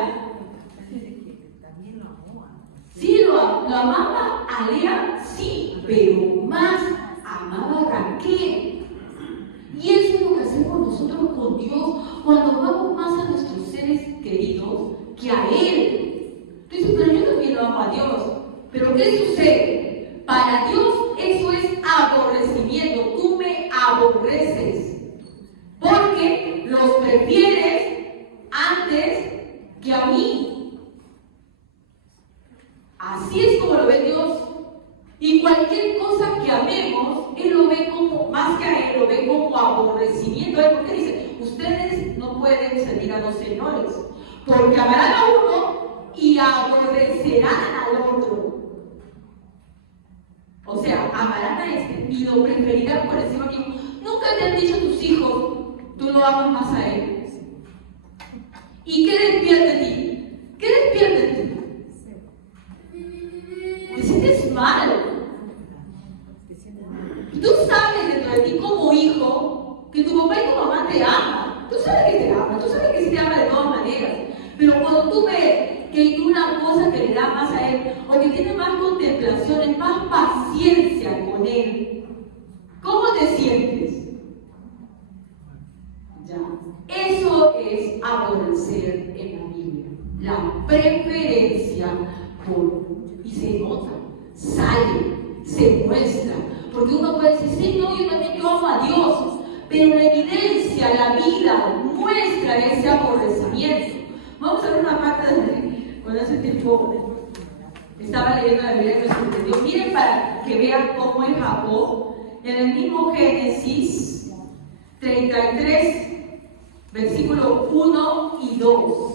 Sí, lo amaba a Lea, sí, pero más amaba a Raquel. Y eso es lo que hacemos nosotros con Dios cuando amamos más a nuestros seres queridos que a Él. Entonces, pero yo también lo amo a Dios. Pero ¿qué sucede? Para Dios eso es aborrecimiento. Tú me aborreces. Porque los prefieres antes que a mí. Así es como lo ve Dios. Y cualquier cosa que amemos, Él lo ve como, más que a Él, lo ve como aborrecimiento. ¿Por qué dice? Ustedes no pueden servir a dos señores. Porque amarán a uno y aborrecerán al otro. O sea, amarán a este y lo preferirán por encima que yo. Nunca te han dicho tus hijos, tú lo amas más a él. ¿Y qué despierta en ti? ¿Qué despierta en ti? Te sientes mal. Tú sabes dentro de ti como hijo que tu papá y tu mamá te aman. Tú sabes que te aman, tú sabes que sí te aman de todas maneras. Pero cuando tú ves que hay una cosa que le da más a él, o que tiene más contemplaciones, más paciencia con él, ¿cómo te sientes? Ya. Eso es aborrecer en la Biblia. La preferencia por, y se nota, sale, se muestra. Porque uno puede decir, sí, no, yo también amo a Dios. Pero la evidencia, la vida, muestra ese aborrecimiento. Vamos a ver una parte de cuando hace tiempo estaba leyendo la Biblia que me sorprendió. Miren para que vean cómo es Jacob. En el mismo Génesis 33, versículo 1 y 2.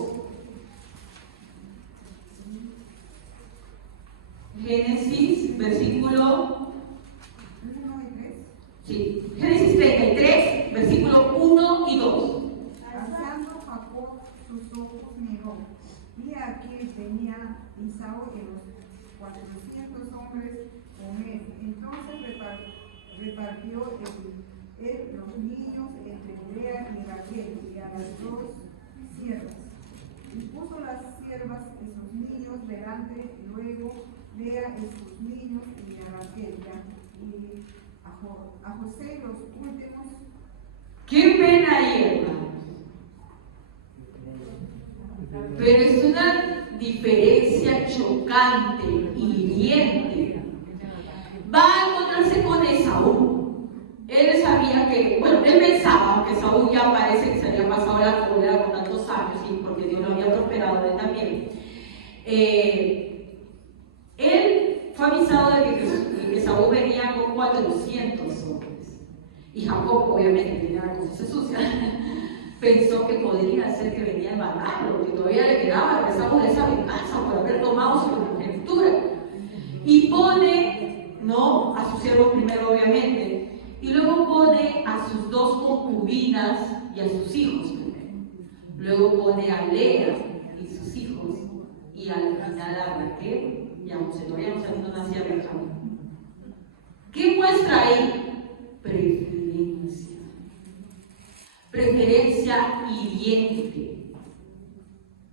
Génesis, versículo... Sí, Génesis 33, versículo 1 y 2. Alzando Jacob sus ojos miró, y aquí tenía Esaú y los 400 hombres con él. Entonces repartió los niños entre Lea y Raquel y a las dos siervas. Y puso las siervas y sus niños delante, luego Lea y sus niños y a Raquel y a José y los últimos. ¿Qué ven ahí, hermanos? Pero es una diferencia chocante, hiriente. Va a encontrarse con Esaú. Él sabía que, bueno, él pensaba que Esaú ya parece que se había pasado la cólera con tantos años, ¿sí? Porque Dios lo había prosperado a él también. Él fue avisado de que Esaú venía con 400 hombres. Y Jacob, obviamente, tenía la conciencia sucia. Pensó que podría ser que venía a matarlo, que todavía le quedaba, rezamos de esa venganza por haber tomado su primogenitura. Y pone, no, a sus siervos primero, obviamente, y luego pone a sus dos concubinas y a sus hijos primero. Luego pone a Lea y sus hijos, y al final a Raquel y a José. Todavía no nacía Benjamín. ¿Qué muestra ahí? Preferencia. Preferencia hiriente.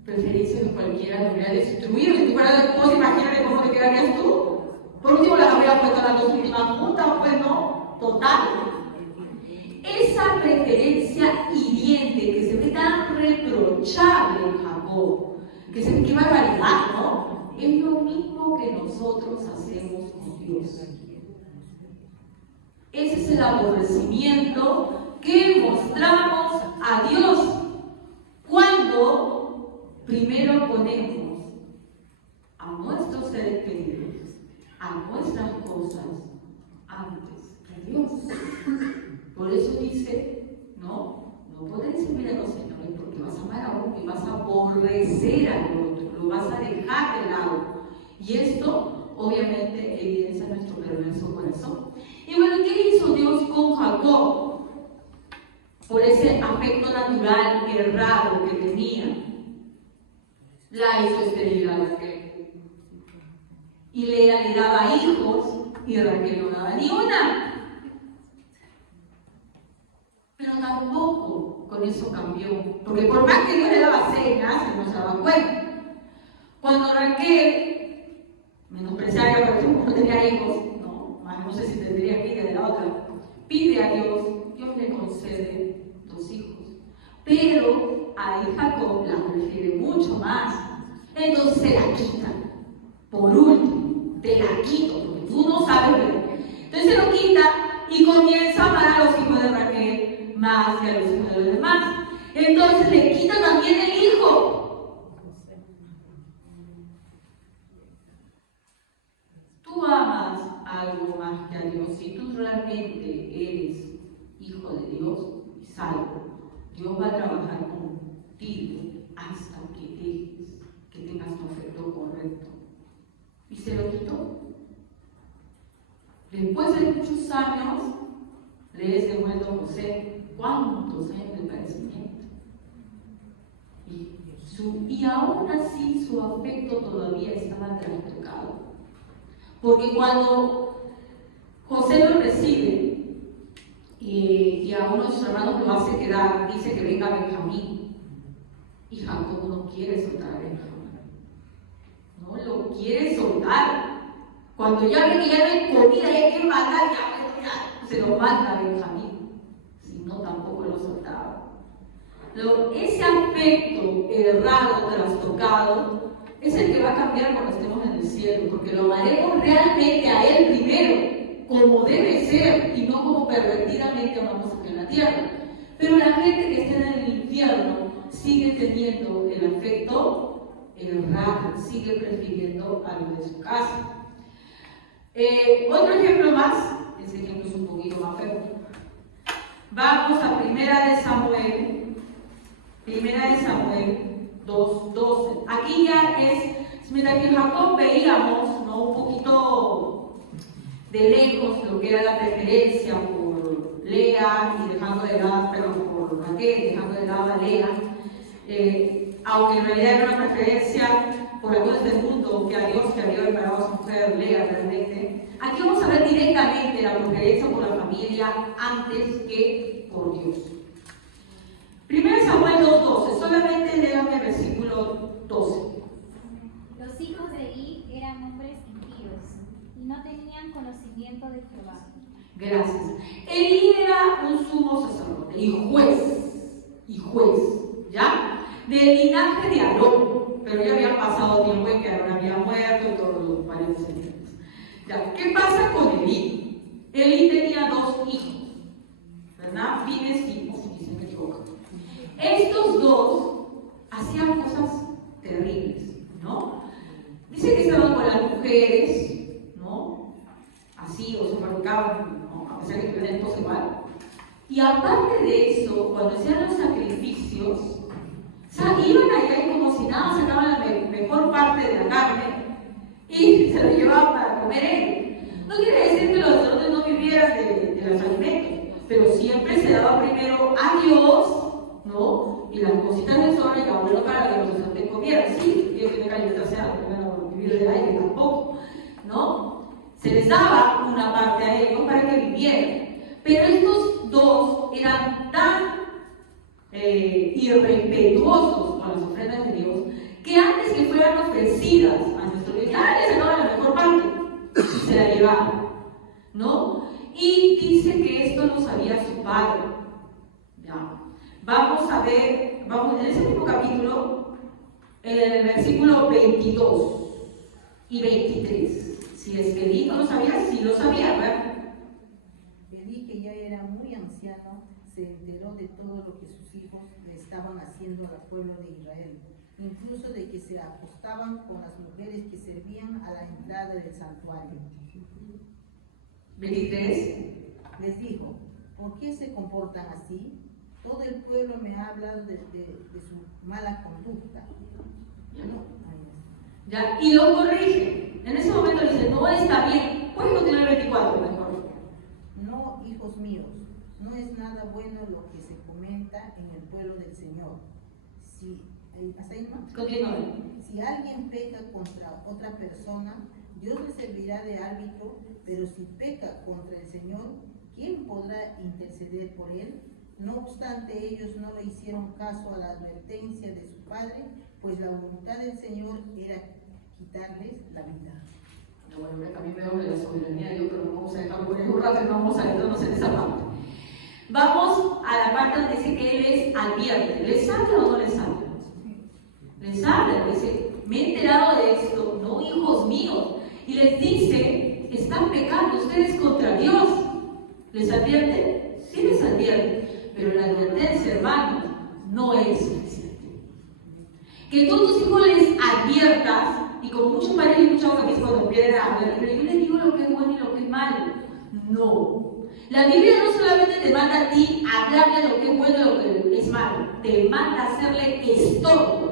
Preferencia que cualquiera lo hubiera destruido. Si tú fueras de esposa, imagínate cómo te quedarías tú. Por último, las habría puesto las dos últimas juntas, pues no, total. Esa preferencia hiriente que se ve tan reprochable en Jacob, que se ve que barbaridad, ¿no? Es lo mismo que nosotros hacemos con Dios. Ese es el aborrecimiento que mostramos a Dios cuando primero ponemos a nuestros seres queridos, a nuestras cosas, antes que Dios. Por eso dice, no podéis servir a los señores porque vas a amar a uno y vas a aborrecer al otro, lo vas a dejar de lado. Y esto obviamente evidencia nuestro perverso corazón. Y bueno, ¿qué hizo Dios con Jacob? Por ese afecto natural errado que tenía, la hizo estéril a Raquel. Y Lea le daba hijos y Raquel no daba ni una. Pero tampoco con eso cambió, porque por más que Dios le daba señas, él no se daba cuenta. Cuando Raquel, menospreciada por ejemplo, no tenía hijos, no sé si tendría envidia de la otra, pide a Dios, Dios le concede 2 hijos. Pero a Jacob la prefiere mucho más. Entonces se la quita. Por último, te la quito, porque tú no sabes ver. Entonces se lo quita y comienza a amar a los hijos de Raquel más que a los hijos de los demás. Entonces le quita también el hijo. Tú amas algo más que a Dios. Si tú realmente eres hijo de Dios y salvo, Dios va a trabajar contigo hasta que tengas tu afecto correcto. Y se lo quitó. Después de muchos años, le es devuelto a José. ¿Cuántos años de padecimiento? Y aún así su afecto todavía estaba trastocado. Porque cuando José lo recibe y a uno de sus hermanos lo hace quedar, dice que venga Benjamín. Y Jacob no quiere soltar a Benjamín. No lo quiere soltar. Cuando ya ve que ya no hay comida y hay que matar, ya se lo manda a Benjamín. Si no, tampoco lo soltaba. Ese afecto errado, trastocado, es el que va a cambiar cuando estemos en el cielo, porque lo amaremos realmente a Él primero, como debe ser, y no como pervertidamente amamos aquí en la tierra. Pero la gente que está en el infierno sigue teniendo el afecto errado, sigue prefiriendo a los de su casa. Otro ejemplo más, ese ejemplo es un poquito más feo. Vamos a Primera de Samuel 2:12. Aquí ya es, mientras que Jacob veíamos, ¿no?, un poquito de lejos lo que era la preferencia por Lea y dejando de lado, por Raquel, dejando de lado a Lea, aunque en realidad era una preferencia por la cosa del mundo que a Dios que había preparado a su mujer Lea realmente. Aquí vamos a ver directamente la preferencia por la familia antes que por Dios. 1 Samuel 2:12, solamente léame el versículo 12. Los hijos de Eli eran hombres impíos y no tenían conocimiento de Jehová. Gracias. Eli era un sumo sacerdote y juez, ¿ya? Del linaje de Aarón, pero ya había pasado tiempo en que Aarón había muerto y todos los varios descendientes. Ya, ¿qué pasa con Eli? Eli tenía 2 hijos, ¿verdad? Fines y Ofni, si no me equivoco. Estos 2 hacían cosas terribles, ¿no? Dice que estaban con las mujeres, ¿no? Así, o se fabricaban, ¿no?, a pesar de que tenían esposa igual. Y aparte de eso, cuando hacían los sacrificios, iban allá y como si nada sacaban la mejor parte de la carne y se lo llevaban para comer ellos. No quiere decir que los sacerdotes no vivieran de los alimentos, pero siempre se daba primero a Dios, ¿no? Y las cositas de sobra y bueno para que los sacerdotes comieran. Sí, Dios tiene que alimentarse a no vivir del aire tampoco, ¿no? Se les daba una parte a ellos para que vivieran. Pero estos 2 eran tan irrespetuosos con las ofrendas de Dios que antes que fueran ofrecidas a nuestro Dios, ya les sacaban la mejor parte. Se entregar, ¿no? Y dice que esto lo sabía su padre. ¿Ya? Vamos a ver, en ese mismo capítulo, en el versículo 22 y 23. Si es que Elí no lo sabía, sí lo sabía, ¿verdad? Elí, que ya era muy anciano, se enteró de todo lo que sus hijos le estaban haciendo al pueblo de Israel, incluso de que se acostaban con las mujeres que servían a la entrada del santuario. 23. Les dijo: ¿por qué se comportan así? Todo el pueblo me ha hablado de su mala conducta. Ya, y lo corrige. En ese momento le dice, no está bien. Puedes continuar el 24 mejor. No, hijos míos, no es nada bueno lo que se comenta en el pueblo del Señor. ¿Hasta ahí no? Continúa. Si alguien peca contra otra persona, Dios le servirá de árbitro, pero si peca contra el Señor, ¿quién podrá interceder por él? No obstante, ellos no le hicieron caso a la advertencia de su padre, pues la voluntad del Señor era quitarles la vida. Bueno, que también veo de la soberanía de Dios, pero no vamos a dejar por un rato, no vamos a meternos en esa parte. Vamos a la parte donde dice que Él les advierte. ¿Les habla o no les habla? Les habla, dice, me he enterado de esto, no, hijos míos. Y les dice, están pecando ustedes contra Dios. ¿Les advierte? Sí les advierte, pero la advertencia, hermanos, no es suficiente. Que tú a tus hijos les adviertas, y como muchos padres he escuchado a veces cuando quieren hablar, pero yo les digo lo que es bueno y lo que es malo. No. La Biblia no solamente te manda a ti a hablarle lo que es bueno y lo que es malo, te manda a hacerle estorbo.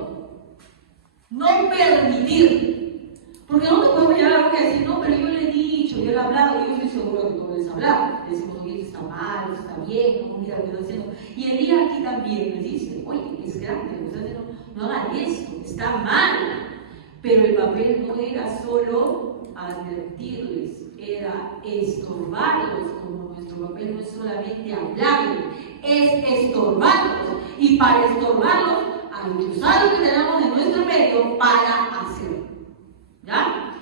No permitir. Porque no te podemos llegar a algo que decir, no, pero yo le he dicho, yo le he hablado, y yo estoy seguro que tú les has hablado. Le decimos, oye, esto está mal, esto está bien, no, mira lo que estoy haciendo. Y el día aquí también me dice, oye, es grande, no hagan esto, está mal. Pero el papel no era solo advertirles, era estorbarlos, como nuestro papel no es solamente hablarles, es estorbarlos. Y para estorbarlos, hay que usar lo que tenemos en nuestro medio para hacerlo. ¿Ya?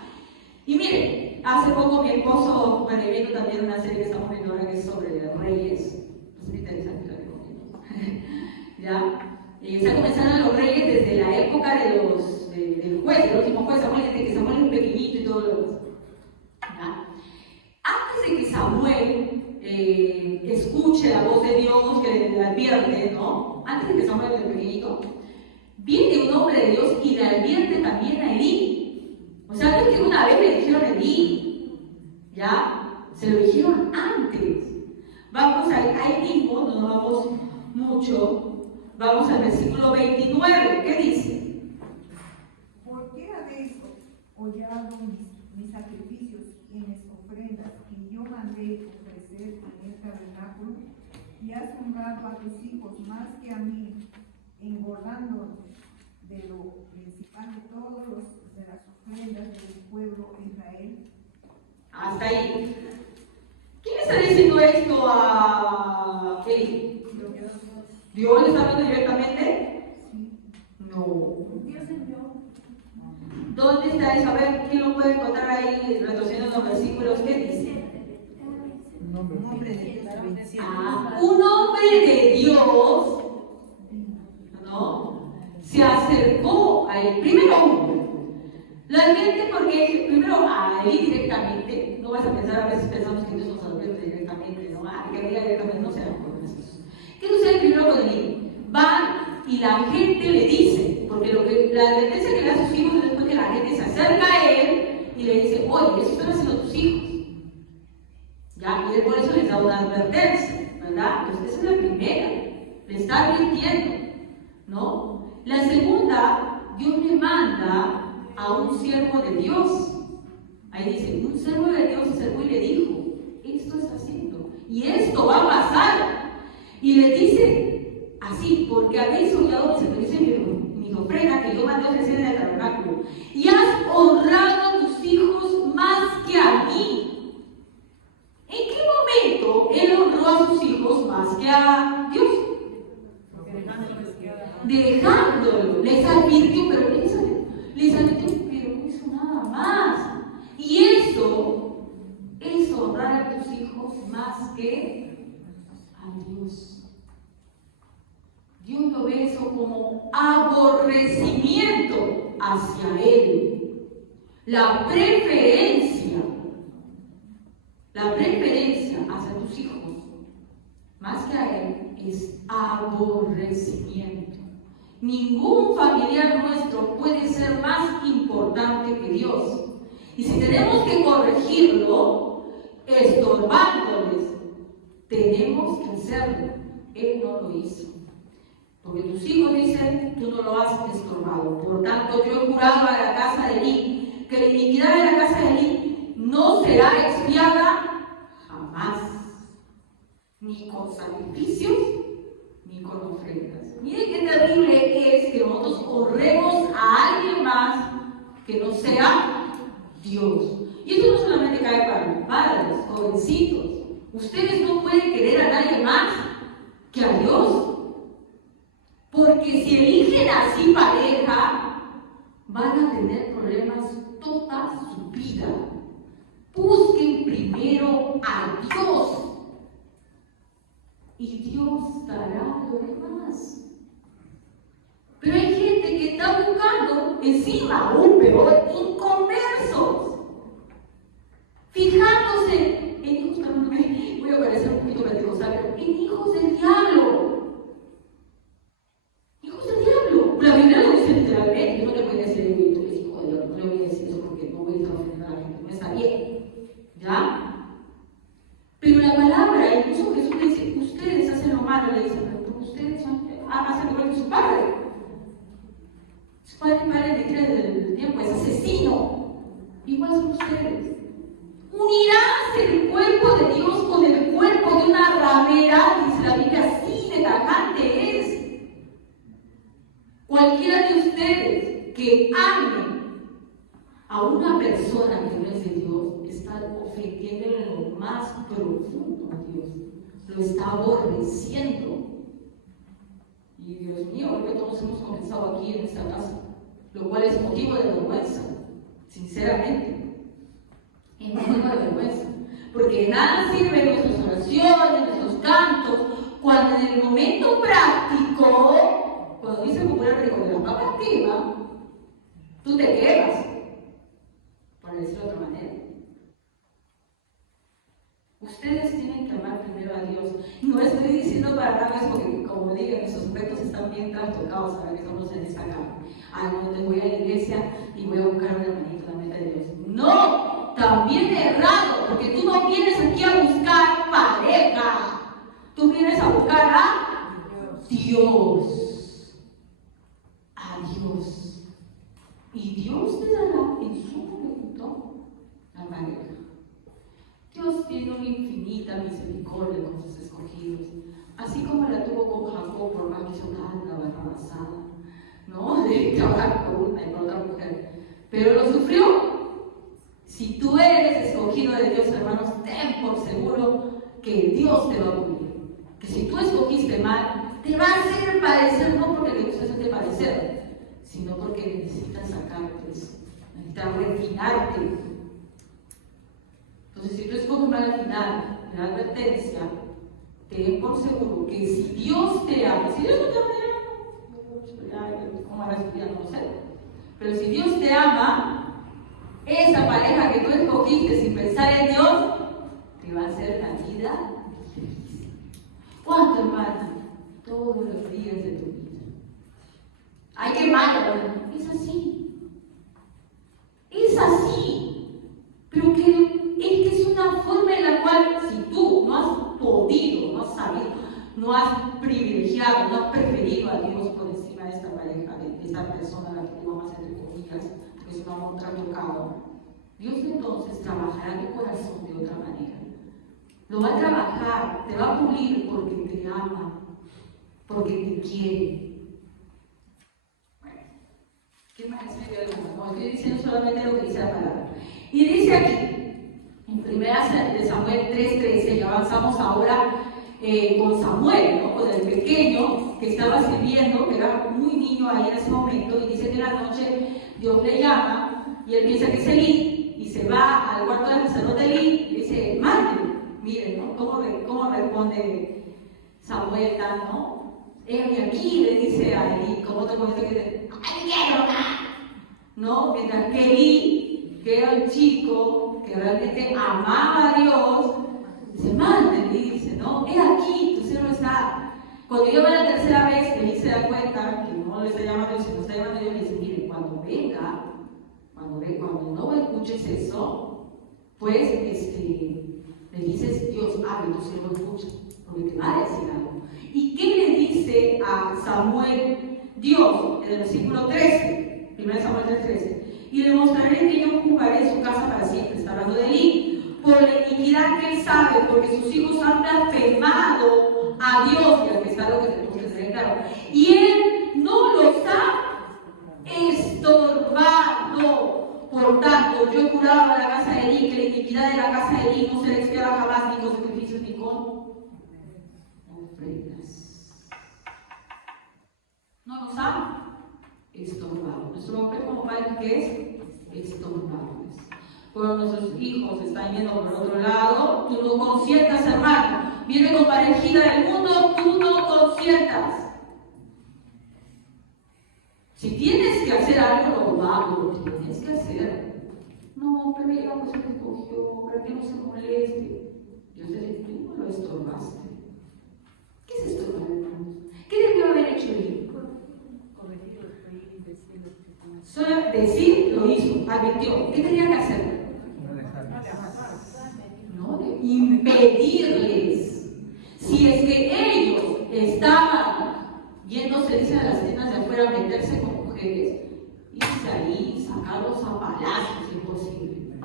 Y miren, hace poco mi esposo, bueno, viendo también una serie que estamos viendo ahora que es sobre reyes. Es muy interesante la recomiendo. ¿Ya? Está comenzando los reyes desde la época del juez, del último juez Samuel, desde que Samuel es pequeñito y todo lo demás. ¿Ya? Antes de que Samuel escuche la voz de Dios que le advierte, ¿no? Antes de que Samuel es pequeñito, viene un hombre de Dios y le advierte también a Elí. O sea, no es que una vez le dijeron a Elí, ¿ya? Se lo dijeron antes. Vamos ahí mismo, no nos vamos mucho. Vamos al versículo 29, ¿qué dice? ¿Por qué habéis hollado mis sacrificios y mis ofrendas que yo mandé ofrecer en el tabernáculo? Y has honrado a tus hijos más que a mí, engordando de lo principal de las ofrendas del pueblo de Israel. Hasta ahí. ¿Quién está diciendo esto a Elí? ¿Dios le está hablando directamente? No. Dios envió. ¿Dónde está eso? A ver, ¿quién lo puede encontrar ahí retrocediendo los versículos? ¿Qué dice? Un hombre de Dios. Un hombre de Dios, ¿no? Se acercó a él. Primero, la gente, porque primero a él directamente, no vas a pensar, a veces pensamos que Dios nos advierte directamente, ¿no? Que diga directamente, no sean por eso. ¿Qué sucede primero con Elí? Van y la gente le dice, porque la advertencia que le da a sus hijos es después que la gente se acerca a él y le dice, oye, eso están haciendo tus hijos. ¿Ya? Y él por eso les da una advertencia, ¿verdad? Entonces esa es la primera, le está advirtiendo, ¿no? La segunda, Dios le manda a un siervo de Dios. Ahí dice, un siervo de Dios se acercó y le dijo, esto está haciendo, y esto va a pasar. Y le dice así, porque habéis hollado mis ofrendas que yo mandé ofrecer en el tabernáculo, y has honrado a tus hijos más que a mí. ¿En qué momento él honró a sus hijos más que a Dios? Dejándolo, les advirtió, pero no hizo nada más. Y eso hacia Él. La preferencia hacia tus hijos, más que a Él, es aborrecimiento. Ningún familiar nuestro puede ser más importante que Dios. Y si tenemos que corregirlo, estorbándoles, tenemos que hacerlo. Él no lo hizo. Porque tus hijos dicen, tú no lo has estorbado. Por tanto, yo he jurado a la casa de Elí que la iniquidad de la casa de Elí no será expiada jamás, ni con sacrificios, ni con ofrendas. Miren qué terrible es que nosotros honremos a alguien más que no sea Dios. Y esto no solamente cae para los padres, jovencitos. Ustedes no pueden querer a nadie más que a Dios. Porque si eligen así pareja, van a tener problemas toda su vida. Busquen primero a Dios. Y Dios dará lo demás. Pero hay gente que está buscando, encima, aún peor, inconversos. Fijándose en hijos, voy a parecer un poquito pentecostal, pero en hijos del diablo. Hijos del diablo. La Biblia lo dice literalmente. Yo no le voy a decir que tú eres hijo del diablo. No le voy a decir eso porque no voy a estar ofendiendo a la gente. No está bien. ¿Ya? Pero la palabra, incluso Jesús le dice, ustedes hacen lo malo, le dice, pero ustedes hacen igual que su padre. Su padre le tira del tiempo, es asesino. Igual son ustedes. Unirás el cuerpo de Dios con el cuerpo de una ramera, dice la Biblia, así de tajante es. Cualquiera de ustedes que ame a una persona que no es de Dios, está ofendiendo en lo más profundo a Dios. Lo está aborreciendo. Y Dios mío, creo que todos hemos comenzado aquí en esta casa, lo cual es motivo de vergüenza, sinceramente. Es motivo de vergüenza. Porque nada sirve nuestras oraciones, nuestros cantos, cuando en el momento práctico, cuando dice popularmente, cuando la papa quema, tú te quemas, para decirlo de otra manera. Ustedes tienen que amar primero a Dios. No estoy diciendo para nada eso porque, como digo, mis aspectos están bien trastocados ahora que estamos en esta cama. Algunos voy a la iglesia y voy a buscar una manito en la mente de Dios. ¡No! También errado, porque tú no vienes aquí a buscar pareja. Tú vienes a buscar a Dios. A Dios. Y Dios te dará en su momento la pareja. Dios tiene una infinita misericordia con sus escogidos, así como la tuvo con Jacob, por más que hizo tanta barrabasada, ¿no? De trabajar por una y por otra mujer. Pero lo sufrió. Si tú eres escogido de Dios, hermanos, ten por seguro que Dios te va a cumplir. Que si tú escogiste mal, te va a hacer padecer, no porque le gusta hacerte padecer, sino porque necesitas sacarte eso, necesitas refinarte. Entonces, si tú escoges mal al final, la advertencia, ten por seguro que si Dios te ama, si Dios no te ama, ¿cómo harás tu vida? No lo sé. Pero si Dios te ama, esa pareja que tú escogiste sin pensar en Dios, te va a hacer la vida feliz. ¿Cuánto, hermana? Todos los días de tu vida. Ay, qué malo, es así. Es así. Pero que es una forma en la cual, si tú no has podido, no has sabido, no has privilegiado, no has preferido a Dios por encima de esta pareja, de esta persona a la que digo más entre comillas, porque es un amor trastocado, Dios entonces trabajará tu corazón de otra manera. Lo va a trabajar, te va a pulir porque te ama, porque te quiere. Bueno, ¿qué más escribe el mundo? No, estoy diciendo solamente lo que dice la palabra. Y dice aquí, en 1 Samuel 3:13, y avanzamos ahora con Samuel, ¿no? Con el pequeño que estaba sirviendo, que era muy niño ahí en ese momento, y dice que en la noche Dios le llama, y él piensa que es Elí, y se va al cuarto del sacerdote Elí, y dice, mate. Miren, ¿no? ¿Cómo responde Samuel tan, no? Aquí le dice a Elí, como te comento que dice, ¡ay, quiero! ¿no? Mientras que Elí, que era un chico que realmente amaba a Dios, se manda y dice, ¿no? He aquí, tu siervo está. Cuando yo va la tercera vez, Elí se da cuenta que no le está llamando Dios, sino está llamando a Dios, le dice, mire, cuando venga, cuando no escuches eso, pues le dices, Dios, abre, tu siervo escucha, porque te va a decir algo. ¿Y qué le dice a Samuel Dios en el versículo 13? 1 Samuel 3:13. Y le mostraré que yo ocuparé su casa para siempre. Está hablando de Elí, por la iniquidad que él sabe, porque sus hijos han blasfemado a Dios, y aquí está lo que tenemos que tener claro. Y él no los ha estorbado. Por tanto, yo he jurado a la casa de Elí que la iniquidad de la casa de Elí no se le expiará jamás, ni con sacrificios ni con ofrendas. No nos ha estorbado. Nuestro papel como padre, ¿qué es? Estorbarles. Cuando nuestros hijos están yendo por el otro lado, tú no consientas, hermano. Viene con parejita del mundo, tú no consientas. Si tienes que hacer algo, lo tienes que hacer. No, pero ella no se te cogió, para que no se moleste. Dios te dice, tú no lo estorbaste. ¿Qué es estorbar, hermanos? ¿Qué debió haber hecho él? Solo decir, lo hizo, advirtió. ¿Qué tenía que hacer? No, de impedirles. Si es que ellos estaban yéndose, dicen a las tiendas de afuera, a meterse con mujeres, irse ahí, sacarlos a palazos, imposible,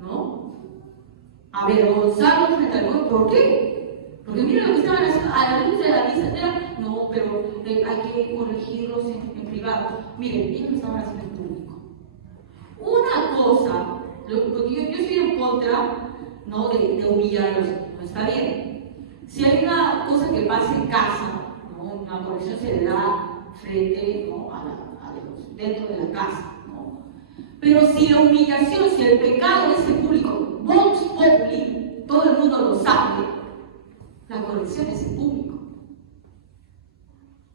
¿no? Avergonzarlos frente al pueblo. ¿Por qué? Porque miren lo que estaban haciendo a la luz de la vista. No, pero hay que corregirlos en privado. Miren, ellos lo estaban haciendo en público. Una cosa, porque yo estoy en contra, ¿no?, de humillarlos, no está bien. Si hay una cosa que pasa en casa, ¿no?, una corrección se le da frente, ¿no?, dentro de la casa, ¿no? Pero si la humillación, si el pecado es en público, vox populi, todo el mundo lo sabe, la corrección es en público.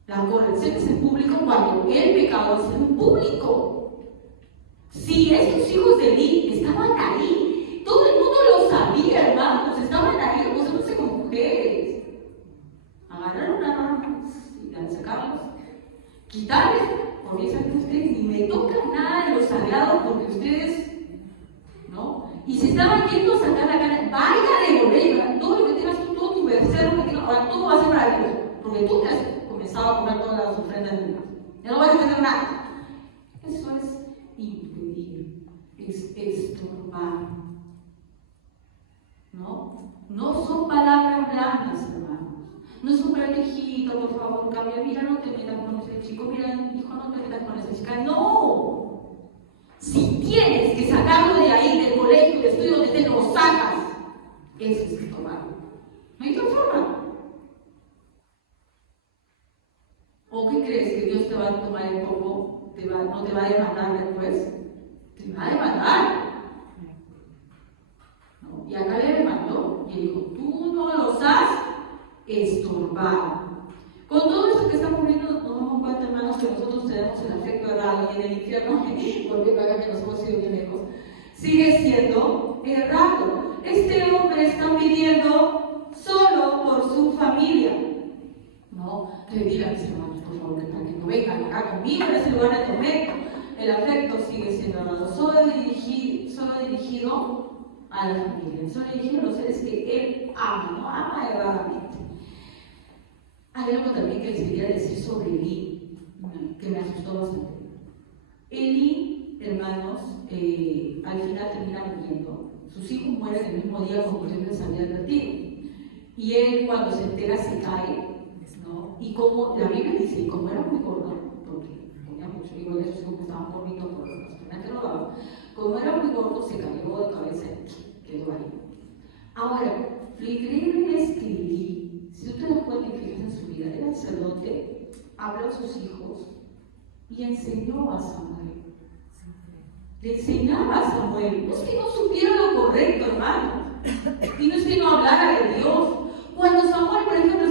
La corrección es en público cuando el pecado es en público. Si estos hijos de Elí estaban ahí, todo el mundo lo sabía, hermanos, estaban ahí, reposándose con mujeres. Agarraron una rama y la sacarlos, quitarles, porque saben ustedes, ni me tocan nada de lo sagrado, porque ustedes, ¿no? Y se estaban yendo a sacar la cara, vaya a devolver, todo lo que tengas tú, todo tu becerro que tengas, ahora todo va a ser para Dios, porque tú te has comenzado a comer todas las ofrendas de Dios. Ya no vas a tener nada. Eso es impedir, es estorbar, ¿no? No son palabras blandas, hermanos. No es un gran hijito, por favor, cambia, mira, no te metas con ese chico, mira, hijo, no te metas con esa chica. No. Si tienes que sacarlo de ahí, del colegio, del estudio, donde te lo sacas, eso es estorbarlo. No hay otra forma. ¿O qué crees? ¿Que Dios te va a tomar el poco? ¿No te va a demandar después? Te va a demandar. ¿No? Y acá le demandó y dijo, tú no los has estorbado. Con todo esto que estamos viendo, nos damos cuenta, hermanos, que nosotros tenemos el afecto errado y en el infierno, volviendo acá que nos hemos ido bien lejos, sigue siendo errado. Este hombre está pidiendo solo por su familia. No, le diga a mis hermanos, por favor, que para que no vengan acá conmigo en ese lugar de tormento. El afecto sigue siendo errado, solo dirigido a la familia, solo dirigido a los seres que él ama, no ama erradamente. Hay algo también que les quería decir sobre Elí, que me asustó bastante. Elí, hermanos, al final termina muriendo. Sus hijos mueren el mismo día como Dios les había advertido. Y él, cuando se entera, se cae, ¿no? Y como la Biblia dice, y como era muy gordo, porque comía mucho, igual de sus hijos estaban gorditos por las personas que robaban, como era muy gordo, se cayó de cabeza y quedó ahí. Ahora, lo increíble es que Elí, si tú te das cuenta y fijas en su vida, era sacerdote, habló a sus hijos y enseñó a Samuel. Le enseñaba a Samuel. No es que no supiera lo correcto, hermano. Y no es que no hablara de Dios. Cuando Samuel, por ejemplo,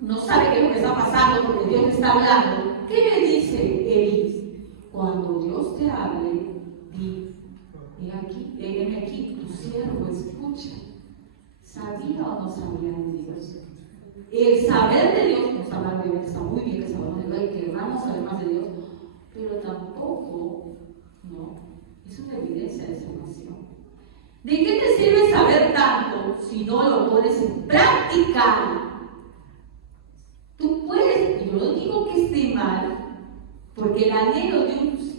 no sabe qué es lo que está pasando porque Dios le está hablando, ¿qué le dice Elí? cuando Dios te hable, di, heme aquí, tu siervo escucha. ¿Sabía o no sabía de Dios? El saber de Dios, pues obviamente está muy bien que sabamos de Dios y que queramos saber más de Dios, pero tampoco, no, es una evidencia de salvación. ¿De qué te sirve saber tanto si no lo pones en práctica? Tú puedes, y yo no digo que esté mal, porque el anhelo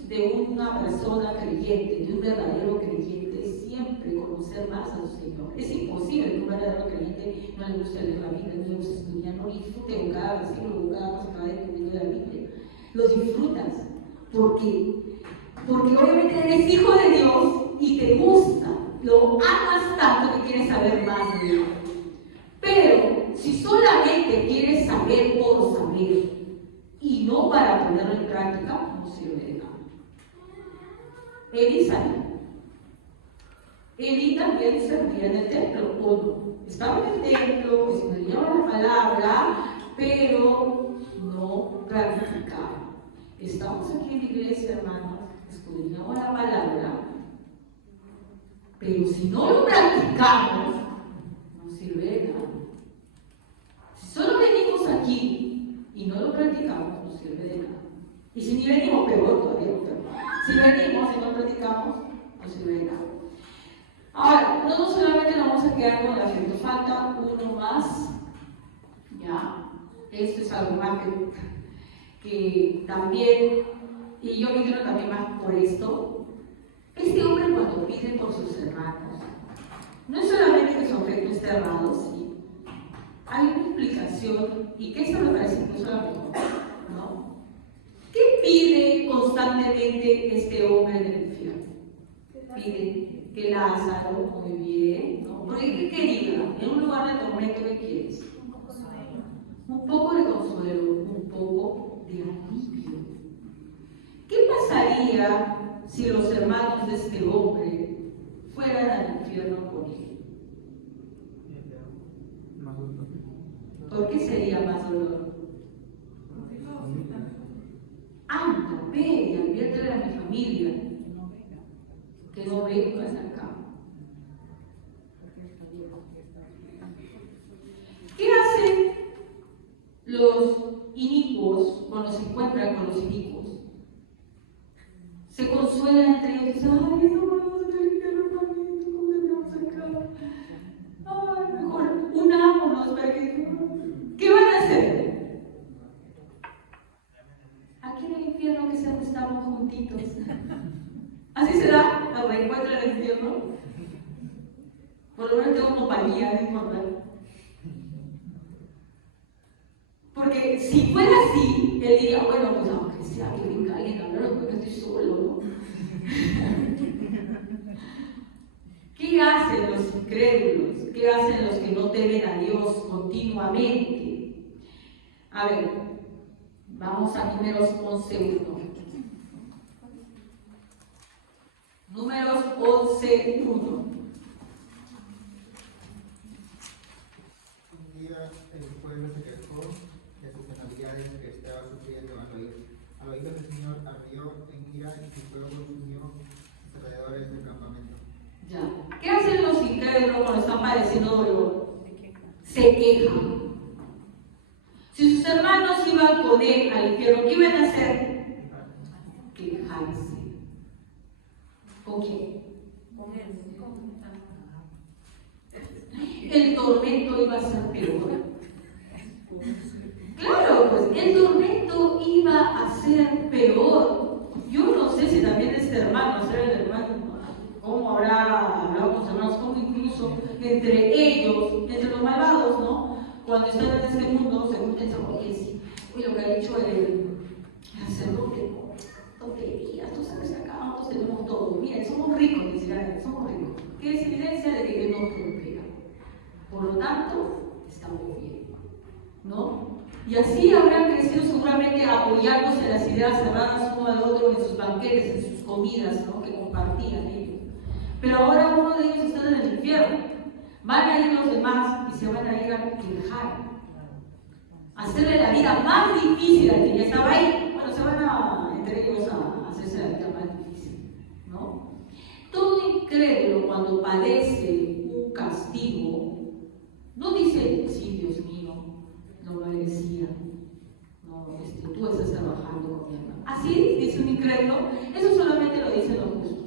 de una persona creyente, de un verdadero creyente, es siempre conocer más a su Señor. Es imposible que un verdadero creyente no le guste leer la Biblia, no le guste estudiar, no disfrute con cada versículo, con cada cosa, cada documento de la Biblia. Lo disfrutas, porque obviamente eres hijo de Dios y te gusta, lo amas tanto que quieres saber más de Dios. Pero si solamente quieres saber por saber y no para ponerlo en práctica, no sirve de nada. Eli salió. Eli también servía en el templo, ¿o no? Estaba en el templo, estudiaba la palabra, pero no practicaba. Estamos aquí en la iglesia, hermanos, escudriñamos la palabra, pero si no lo practicamos, no sirve de nada. Si solo venimos aquí y no lo practicamos, no sirve de nada. Y si ni venimos, peor todavía. Si venimos y no practicamos, no sirve de nada. Ahora, no solamente nos vamos a quedar con el afecto, falta uno más. Ya, esto es algo más que también, y yo me quiero también más por esto. Este hombre, cuando pide por sus hermanos, no es solamente que su afecto esté errado, sí. Hay una explicación, y que esto me parece incluso la mejor, ¿no? ¿Qué pide constantemente este hombre del infierno? Pide que Lázaro, muy bien, ¿no? Porque ¿qué quería? En un lugar de tormento, ¿qué quieres? Un poco de consuelo, un poco de alivio. ¿Qué pasaría si los hermanos de este hombre fueran al infierno con él? ¿Por qué sería más dolor? Anda, ve y adviértele a mi familia que no vengas acá. ¿Qué hacen los inicuos cuando se encuentran con los inicuos? Se consuelan entre ellos y dicen, ay, no vamos a tener que repartir, ¿cómo debemos acá? Ay, mejor unámonos para que... ¿Qué van a hacer? Aquí en el infierno que siempre estamos juntitos. ¿Así será el reencuentro en el infierno? Por lo menos tengo compañía, no importa. Porque si fuera así, él diría, bueno, pues aunque sea que venga alguien a hablar, porque estoy solo, ¿no? ¿Qué hacen los incrédulos? ¿Qué hacen los que no temen a Dios continuamente? A ver, vamos a Números 11.1. Números 11.1. Un día el pueblo se quejó de sus penalidades que estaba sufriendo al oído del Señor ardió en ira y su pueblo consumió los alrededores del campamento. Ya. ¿Qué hacen los incrédulos cuando están padeciendo dolor? Se quejan. Si sus hermanos iban con él al infierno, ¿qué iban a hacer? Quejarse. ¿Con quién? Con él. El tormento iba a ser peor. Claro, pues el tormento iba a ser peor. Yo no sé si también este hermano, será el hermano, cómo habrá hablado con sus hermanos, cómo incluso entre ellos, entre los malvados, ¿no? Cuando están en este mundo, se juntan, oye, sí, oye, lo que ha dicho el sacerdote, tonterías, tú sabes que acá nosotros tenemos todo. Miren, somos ricos, decían, somos ricos. Que es evidencia de que Dios nos prospera. Por lo tanto, estamos bien, ¿no? Y así habrán crecido seguramente apoyándose en las ideas cerradas uno al otro en sus banquetes, en sus comidas, ¿no? Que compartían ellos. Pero ahora uno de ellos está en el infierno. Van a ir los demás y se van a ir a quejar. Hacerle la vida más difícil al que ya estaba ahí. Bueno, se van a incrédulos a hacerse la vida más difícil, ¿no? Todo incrédulo cuando padece un castigo, no dice, sí, Dios mío, no lo merecía, no, tú estás trabajando con mi hermano. Así dice un incrédulo, eso solamente lo dicen los justos.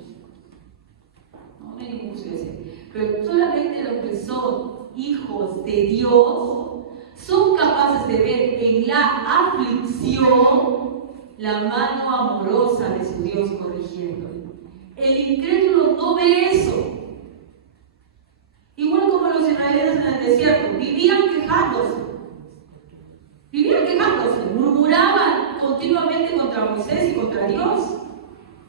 No hay ningún justo ese. Pero solamente los que son hijos de Dios son capaces de ver en la aflicción la mano amorosa de su Dios corrigiéndole. El incrédulo no ve eso. Igual como los israelitas en el desierto, vivían quejándose, murmuraban continuamente contra Moisés y contra Dios.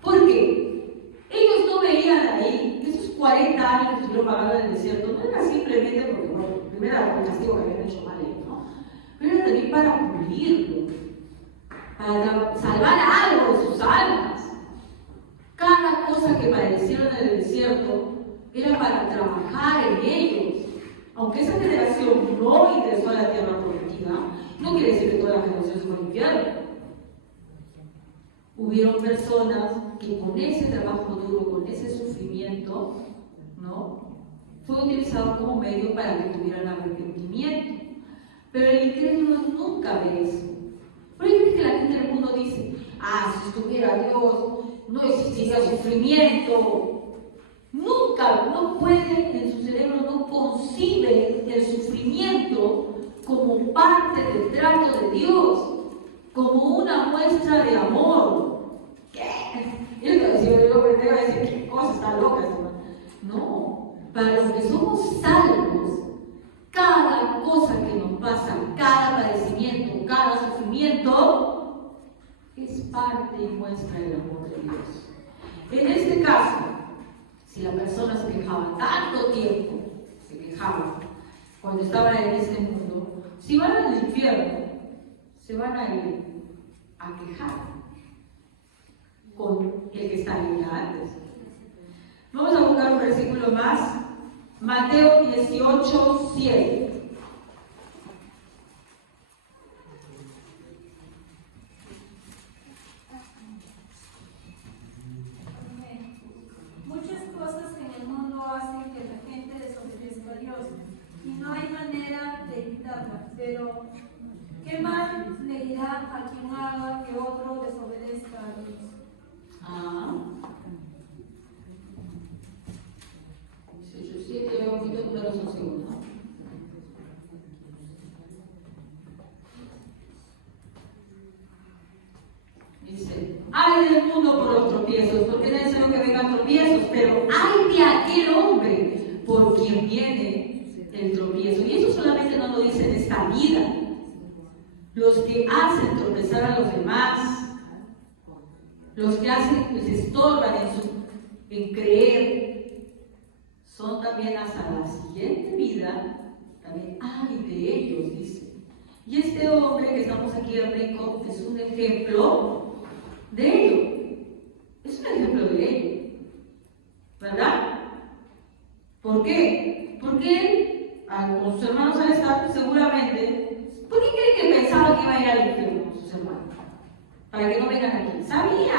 ¿Por qué? Ellos no veían ahí, esos 40 años que estuvieron pagando en el desierto, no era simplemente porque, bueno, primero era por el castigo que habían hecho mal ellos, ¿no? Pero era también para pulirlo, para salvar algo de sus almas. Cada cosa que padecieron en el desierto era para trabajar en ellos. Aunque esa generación no ingresó a la tierra prometida, no quiere decir que toda la generación se fue al infierno. Hubieron personas que con ese trabajo duro, con ese sufrimiento, ¿no?, fue utilizado como medio para que tuvieran arrepentimiento. Pero el incrédulo nunca ve eso. Por eso es que la gente del mundo dice, si estuviera Dios, no existiría sufrimiento. Nunca, no puede, en su cerebro no concibe el sufrimiento como parte del trato de Dios, como una muestra de amor. ¿Qué? Yo te voy a decir, ¿qué cosa está loca? No, para los que somos salvos, cada cosa que nos pasa, cada padecimiento, cada sufrimiento, es parte y muestra del amor de Dios. En este caso, si la persona se quejaba tanto tiempo, se quejaba cuando estaba en este mundo, si van al infierno, se van a ir a quejar con el que está ahí antes. Vamos a buscar un versículo más, Mateo 18:7. Muchas cosas que en el mundo hacen que la gente desobedezca a Dios y no hay manera de evitarlas, pero ¿qué mal le dirá a quien haga que otro desobedezca a Dios? Yo un poquito números un segundo. Dice, ay del mundo por los tropiezos, porque no es necesario que vengan tropiezos, pero ay de aquel hombre por quien viene el tropiezo. Y eso solamente no lo dice en esta vida. Los que hacen tropezar a los demás, los que les estorban en creer, son también hasta la siguiente vida, también ay de ellos, dice. Y este hombre que estamos aquí, Enrico, es un ejemplo de ello. Es un ejemplo de ello, ¿verdad? ¿Por qué? Porque él, con sus hermanos al estar, seguramente, ¿por qué creen que pensaba que iba a ir al infierno con sus hermanos? Para que no vengan aquí. Sabía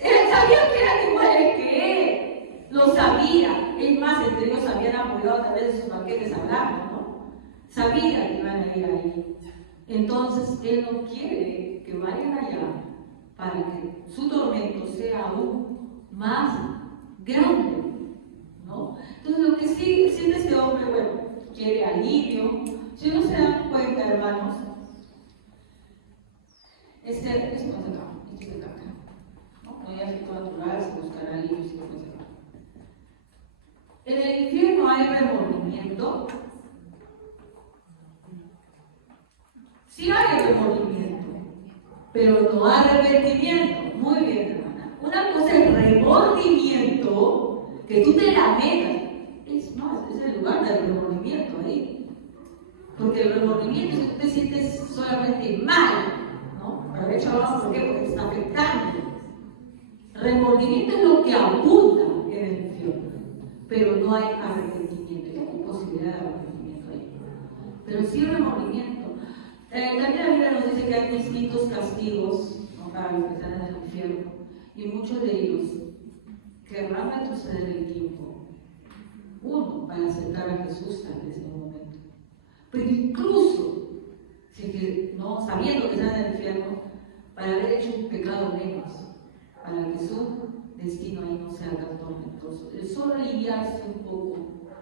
que eran iguales que él. Lo sabía. Es más, entre ellos habían apoyado a través de sus banquetes hablando, ¿no? Sabía que iban a ir ahí. Entonces, él no quiere que vayan allá para que su tormento sea aún más grande, ¿no? Entonces, lo que sí siente este hombre, bueno, quiere alivio. Si no se dan cuenta, hermanos, esto no es acá, esto es acá, ¿no? No hay efecto natural, se buscará alivio, si no es acá. En el infierno hay remordimiento. Sí hay remordimiento, pero no hay arrepentimiento. Muy bien, hermana. Una cosa es remordimiento, que tú te lamentas. Es más, es el lugar del remordimiento ahí. Porque el remordimiento es que tú te sientes solamente mal, ¿no? Pero de hecho hablamos por qué, porque te está afectando. Remordimiento es lo que abunda en el infierno, pero no hay arrepentimiento, no hay posibilidad de arrepentimiento ahí. Pero sí remordimiento. También la Biblia nos dice que hay distintos castigos, ¿no? para los que están en el infierno, y muchos de ellos querrán retroceder el tiempo. Uno, para aceptar a Jesús tal vez en un momento, pero incluso no sabiendo que están en el infierno, para haber hecho un pecado menos, para que su destino ahí no sea tan tormentoso. El solo aliviarse un poco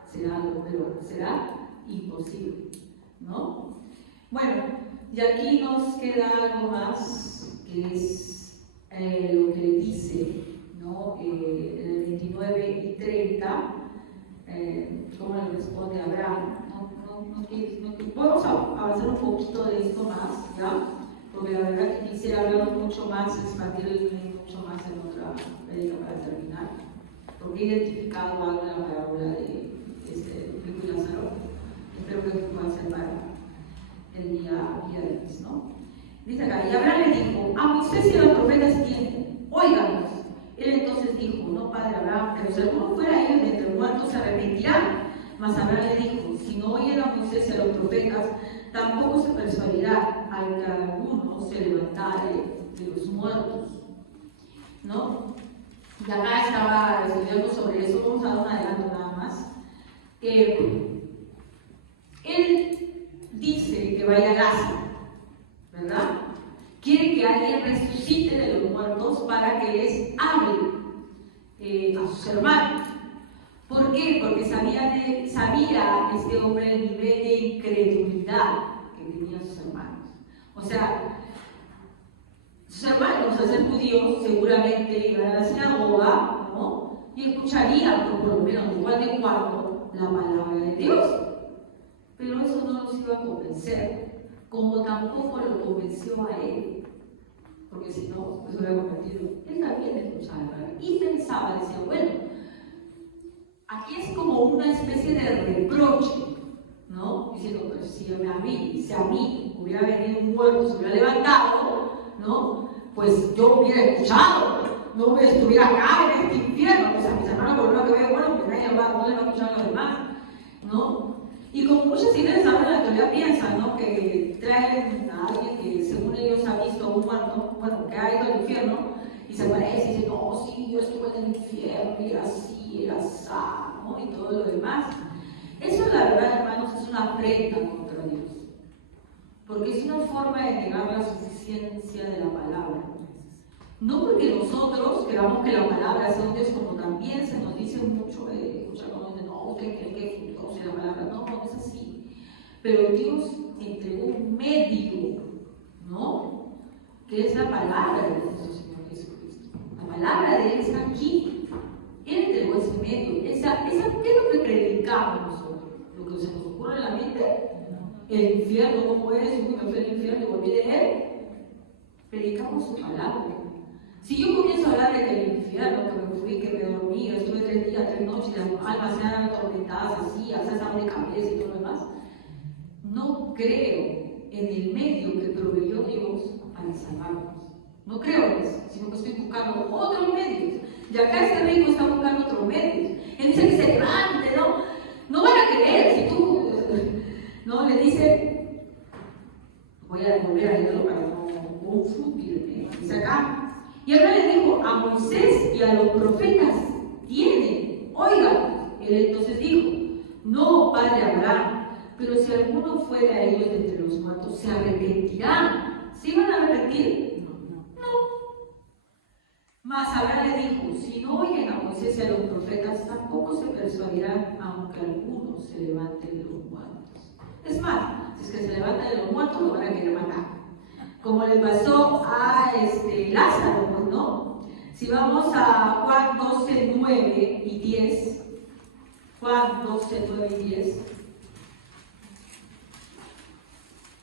será algo, pero será imposible, ¿no? Bueno, y aquí nos queda algo más, que es lo que le dice, ¿no? En el 29 y 30, cómo le responde a Abraham. Podemos avanzar un poquito de esto más, ¿ya? Porque la verdad que quisiera hablar mucho más, expandir mucho más en otra prédica para terminar, porque he identificado algo en la parábola de Rico y Lázaro. Espero que pueda ser para el día viernes, ¿no? Dice acá, y Abraham le dijo, a Moisés y a los profetas tienen, óiganos. Él entonces dijo, no, padre Abraham, pero si alguno fuera ellos de entre muertos se arrepentirán. Mas Abraham le dijo, si no oyen a Moisés y a los profetas, tampoco se persuadirá al que alguno se levantare de los muertos, ¿no? Y acá estaba estudiando sobre eso, vamos a dar un adelanto nada más. Él dice que vaya a Gaza, ¿verdad? Quiere que alguien resucite de los muertos para que les hable a sus hermanos. ¿Por qué? Porque sabía este hombre el nivel de incredulidad que tenían sus hermanos. O sea, sus hermanos, al ser judíos, seguramente iban a la sinagoga, ¿no? Y escucharían, por lo menos igual de cuando, la palabra de Dios. Pero eso no los iba a convencer, como tampoco lo convenció a él. Porque si no, se hubiera convertido. Él también escuchaba la palabra. Y pensaba, decía, bueno, aquí es como una especie de reproche, ¿no? Diciendo, pero si a mí hubiera venido un muerto, se hubiera levantado, ¿no? Pues yo hubiera escuchado, no estuviera acá en este infierno, pues a mis hermanos por lo que veo, bueno, pues nadie no le va a escuchar a los demás, ¿no? Y como muchas ideas ahora en la actualidad piensan, ¿no? Que traen a alguien que según ellos ha visto un muerto, bueno, que ha ido al infierno, y se aparece y dice, no, sí, yo estuve en el infierno, y era así, era sano, y todo lo demás. Eso, la verdad, hermanos, es una afrenta contra Dios. Porque es una forma de negar la suficiencia de la palabra. No porque nosotros queramos que la palabra sea un Dios, como también se nos dice mucho, escuchar cuando dicen, no, usted cree que Dios es la palabra. No, no es así. Pero Dios entregó un medio, ¿no? Que es la palabra de nuestro Señor Jesucristo. La palabra de Él está aquí. Él entregó ese medio. ¿Qué es lo que predicamos nosotros? Lo que se nos ocurre en la mente. El infierno, ¿cómo es? Me fui al infierno y volví de él. Predicamos su palabra. Si yo comienzo a hablar de que el infierno, que me fui, que me dormí, estuve 3 días, 3 noches, las almas sean atormentadas así, hacer examen de cabeza y todo lo demás, no creo en el medio que proveyó Dios para salvarnos. No creo en eso, sino que estoy buscando otros medios. Y acá este rico está buscando otros medios. Él dice que se levante, ¿no? No van a creer si tú, ¿no? Le dice, voy a volver a leerlo para no confundirme. Dice acá. Y ahora le dijo, a Moisés y a los profetas tienen, oigan. Él entonces dijo, no, padre Abraham, pero si alguno fuera a ellos de entre los muertos, se arrepentirán. ¿Sí van a arrepentir? No. Mas Abraham le dijo, si no oyen a Moisés y a los profetas, tampoco se persuadirán, aunque algunos se levanten de los muertos. Es más, si es que se levantan de los muertos, lo van a querer matar. Como le pasó a Lázaro, ¿no? Si vamos a Juan 12, 9 y 10, Juan 12, 9 y 10,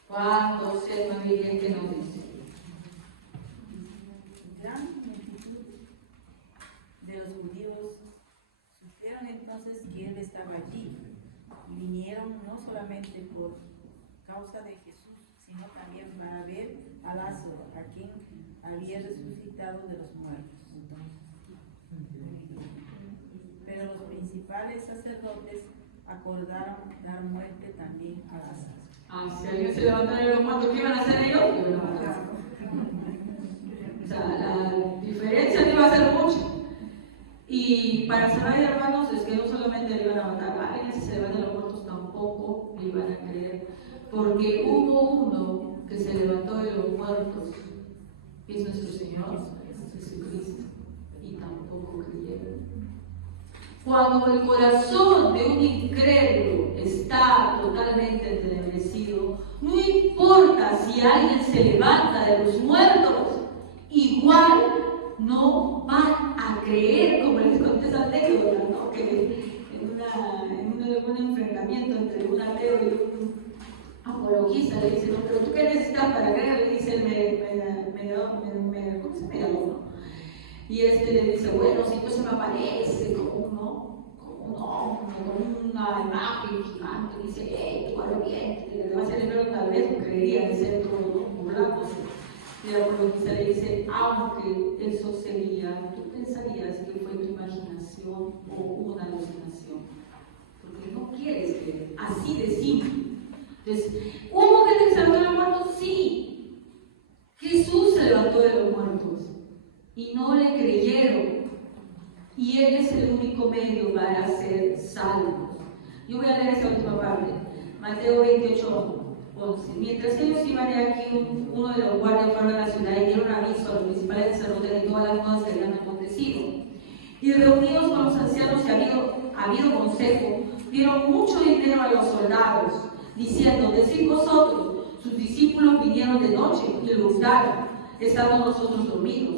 Juan 12, 9 y 10, ¿qué nos dice? Gran multitud de los judíos supieron entonces que él estaba allí y vinieron no solamente por causa de Jesús, sino también para ver a Lázaro, a quien había resucitado de los muertos. Pero los principales sacerdotes acordaron dar muerte también a Lázaro. Si alguien se levantara de los muertos, ¿qué iban a hacer ellos? sea, la diferencia no iba a ser mucha. Y para cerrar, hermanos, es que no solamente le iban a matar a alguien, si se levantan los muertos tampoco le iban a creer, porque hubo uno que se levantó de los muertos, y es nuestro Señor Jesucristo, y tampoco creyeron. Cuando el corazón de un incrédulo está totalmente entenebrecido, no importa si alguien se levanta de los muertos, igual no van a creer, como les conté esa anécdota, ¿no? Que en un enfrentamiento entre un ateo y un apologista le dice, no, pero tú qué necesitas para creer, le dice el mediador, ¿no? Y le dice, bueno, si no se me aparece como un hombre, con una imagen gigante, y dice, tú hablo bien, le va a celebrar tal vez, creería de ser todo, ¿no? Burlándose. Y la apologista le dice, aunque eso sería, tú pensarías que fue tu imaginación o una alucinación, porque no quieres creer, así de simple. Entonces, ¿hubo gente que se levantó de los muertos? Sí, Jesús se levantó de los muertos y no le creyeron, y Él es el único medio para ser salvos. Yo voy a leer esa última parte, Mateo 28. 11. Mientras ellos iban de aquí, uno de los guardias fueron a la ciudad y dieron aviso a los principales sacerdotes de todas las cosas que habían acontecido. Y reunidos con los ancianos y habido consejo, dieron mucho dinero a los soldados, diciendo, decid vosotros, sus discípulos vinieron de noche y lo hurtaron, estamos nosotros dormidos.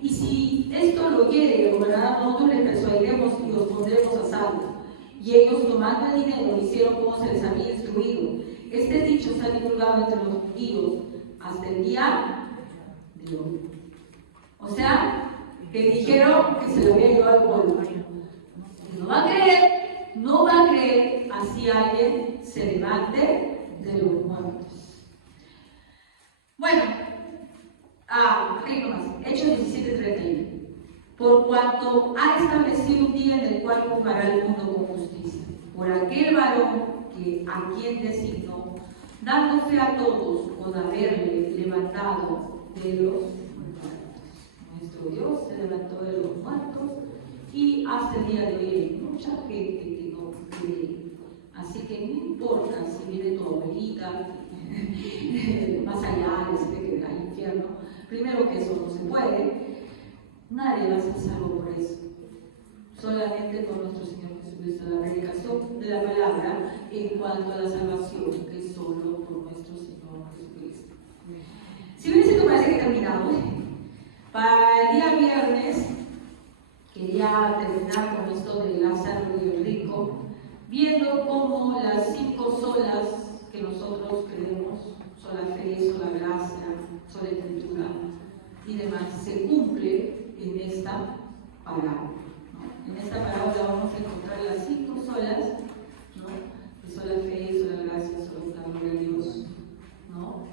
Y si esto lo oyere el gobernador, nosotros les persuadiremos y los pondremos a salvo. Y ellos, tomando el dinero, hicieron como se les había instruido. Este dicho se ha divulgado entre los judíos hasta el día de hoy. O sea, que dijeron que se lo había llevado al pueblo. No va a creer así alguien se levante de los muertos. Bueno, aquí nomás, Hechos 17:31. Por cuanto ha establecido un día en el cual juzgará el mundo con justicia, por aquel varón a quien designó, dando fe a todos con haberle levantado de los muertos. Nuestro Dios se levantó de los muertos y hasta el día de hoy hay mucha gente que no cree. Así que no importa si viene tu abuelita, más allá, que al infierno, primero que eso no se puede, nadie va a ser salvo por eso. Solamente por nuestro Señor Jesucristo, la predicación de la palabra en cuanto a la salvación, que es solo por nuestro Señor Jesucristo. Si bien esto parece que he terminado, para el día viernes quería terminar con esto de Lázaro y el rico, viendo cómo las 5 solas que nosotros creemos, sola fe, sola gracia, sola escritura y demás, se cumple en esta parábola. En esta parábola vamos a encontrar las 5 solas, ¿no? Que son la fe, son la gracia, son la gloria de Dios, ¿no?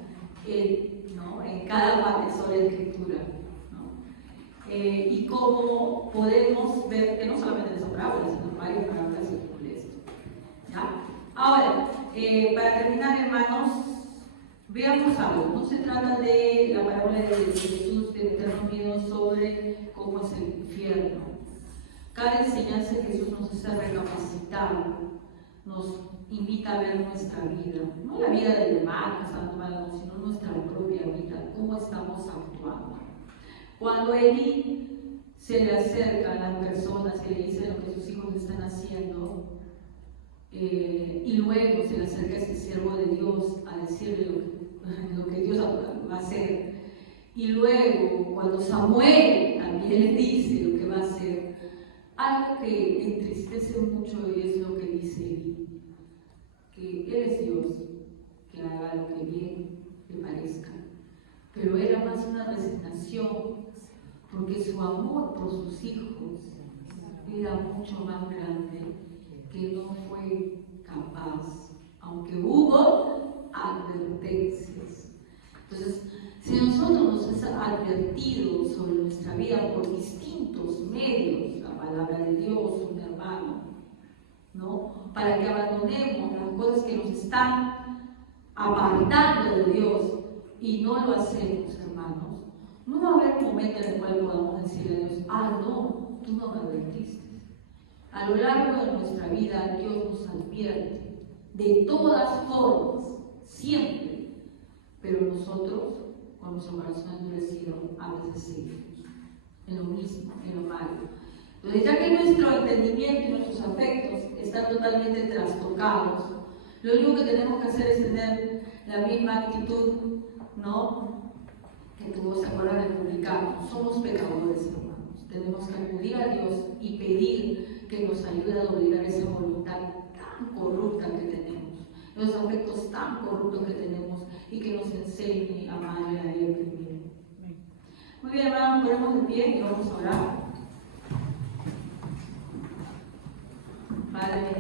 En cada parte son la escritura, ¿no? Y cómo podemos ver que no solamente en esa parábola, sino en varias parábolas se cumple esto. ¿Ya? Ahora, para terminar, hermanos, veamos algo. No se trata de la parábola de Jesús de meternos miedo sobre cómo es el infierno. Cada enseñanza que Jesús nos hace recapacitar, nos invita a ver nuestra vida, no la vida del hermano, sino nuestra propia vida, cómo estamos actuando. Cuando Eli se le acerca a las personas que le dicen lo que sus hijos están haciendo, y luego se le acerca a ese siervo de Dios a decirle lo que Dios va a hacer, y luego cuando Samuel también le dice lo que va a hacer, algo que entristece mucho es lo que dice Eli, que Él es Dios, que haga lo que bien le parezca, pero era más una resignación, porque su amor por sus hijos era mucho más grande, que no fue capaz, aunque hubo advertencias. Entonces, si nosotros nos es advertido sobre nuestra vida por distintos medios, la palabra de Dios, un hermano, ¿no? Para que abandonemos las cosas que nos están apartando de Dios y no lo hacemos, hermanos, No va a haber un momento en el cual podamos decirle a Dios, no, tú no me advertiste. A lo largo de nuestra vida, Dios nos advierte de todas formas, siempre. Pero nosotros, con nuestro corazón endurecido, a veces seguimos en lo mismo, en lo malo. Entonces, ya que nuestro entendimiento y nuestros afectos están totalmente trastocados, lo único que tenemos que hacer es tener la misma actitud, ¿no? Que tuvo, ¿se acuerdan del publicano? Somos pecadores, hermanos. Tenemos que acudir a Dios y pedir que nos ayude a doblegar esa voluntad tan corrupta que tenemos, los afectos tan corruptos que tenemos, y que nos enseñe a amarle a Él primero. Muy bien, hermanos, ponemos de pie y vamos a orar. Padre,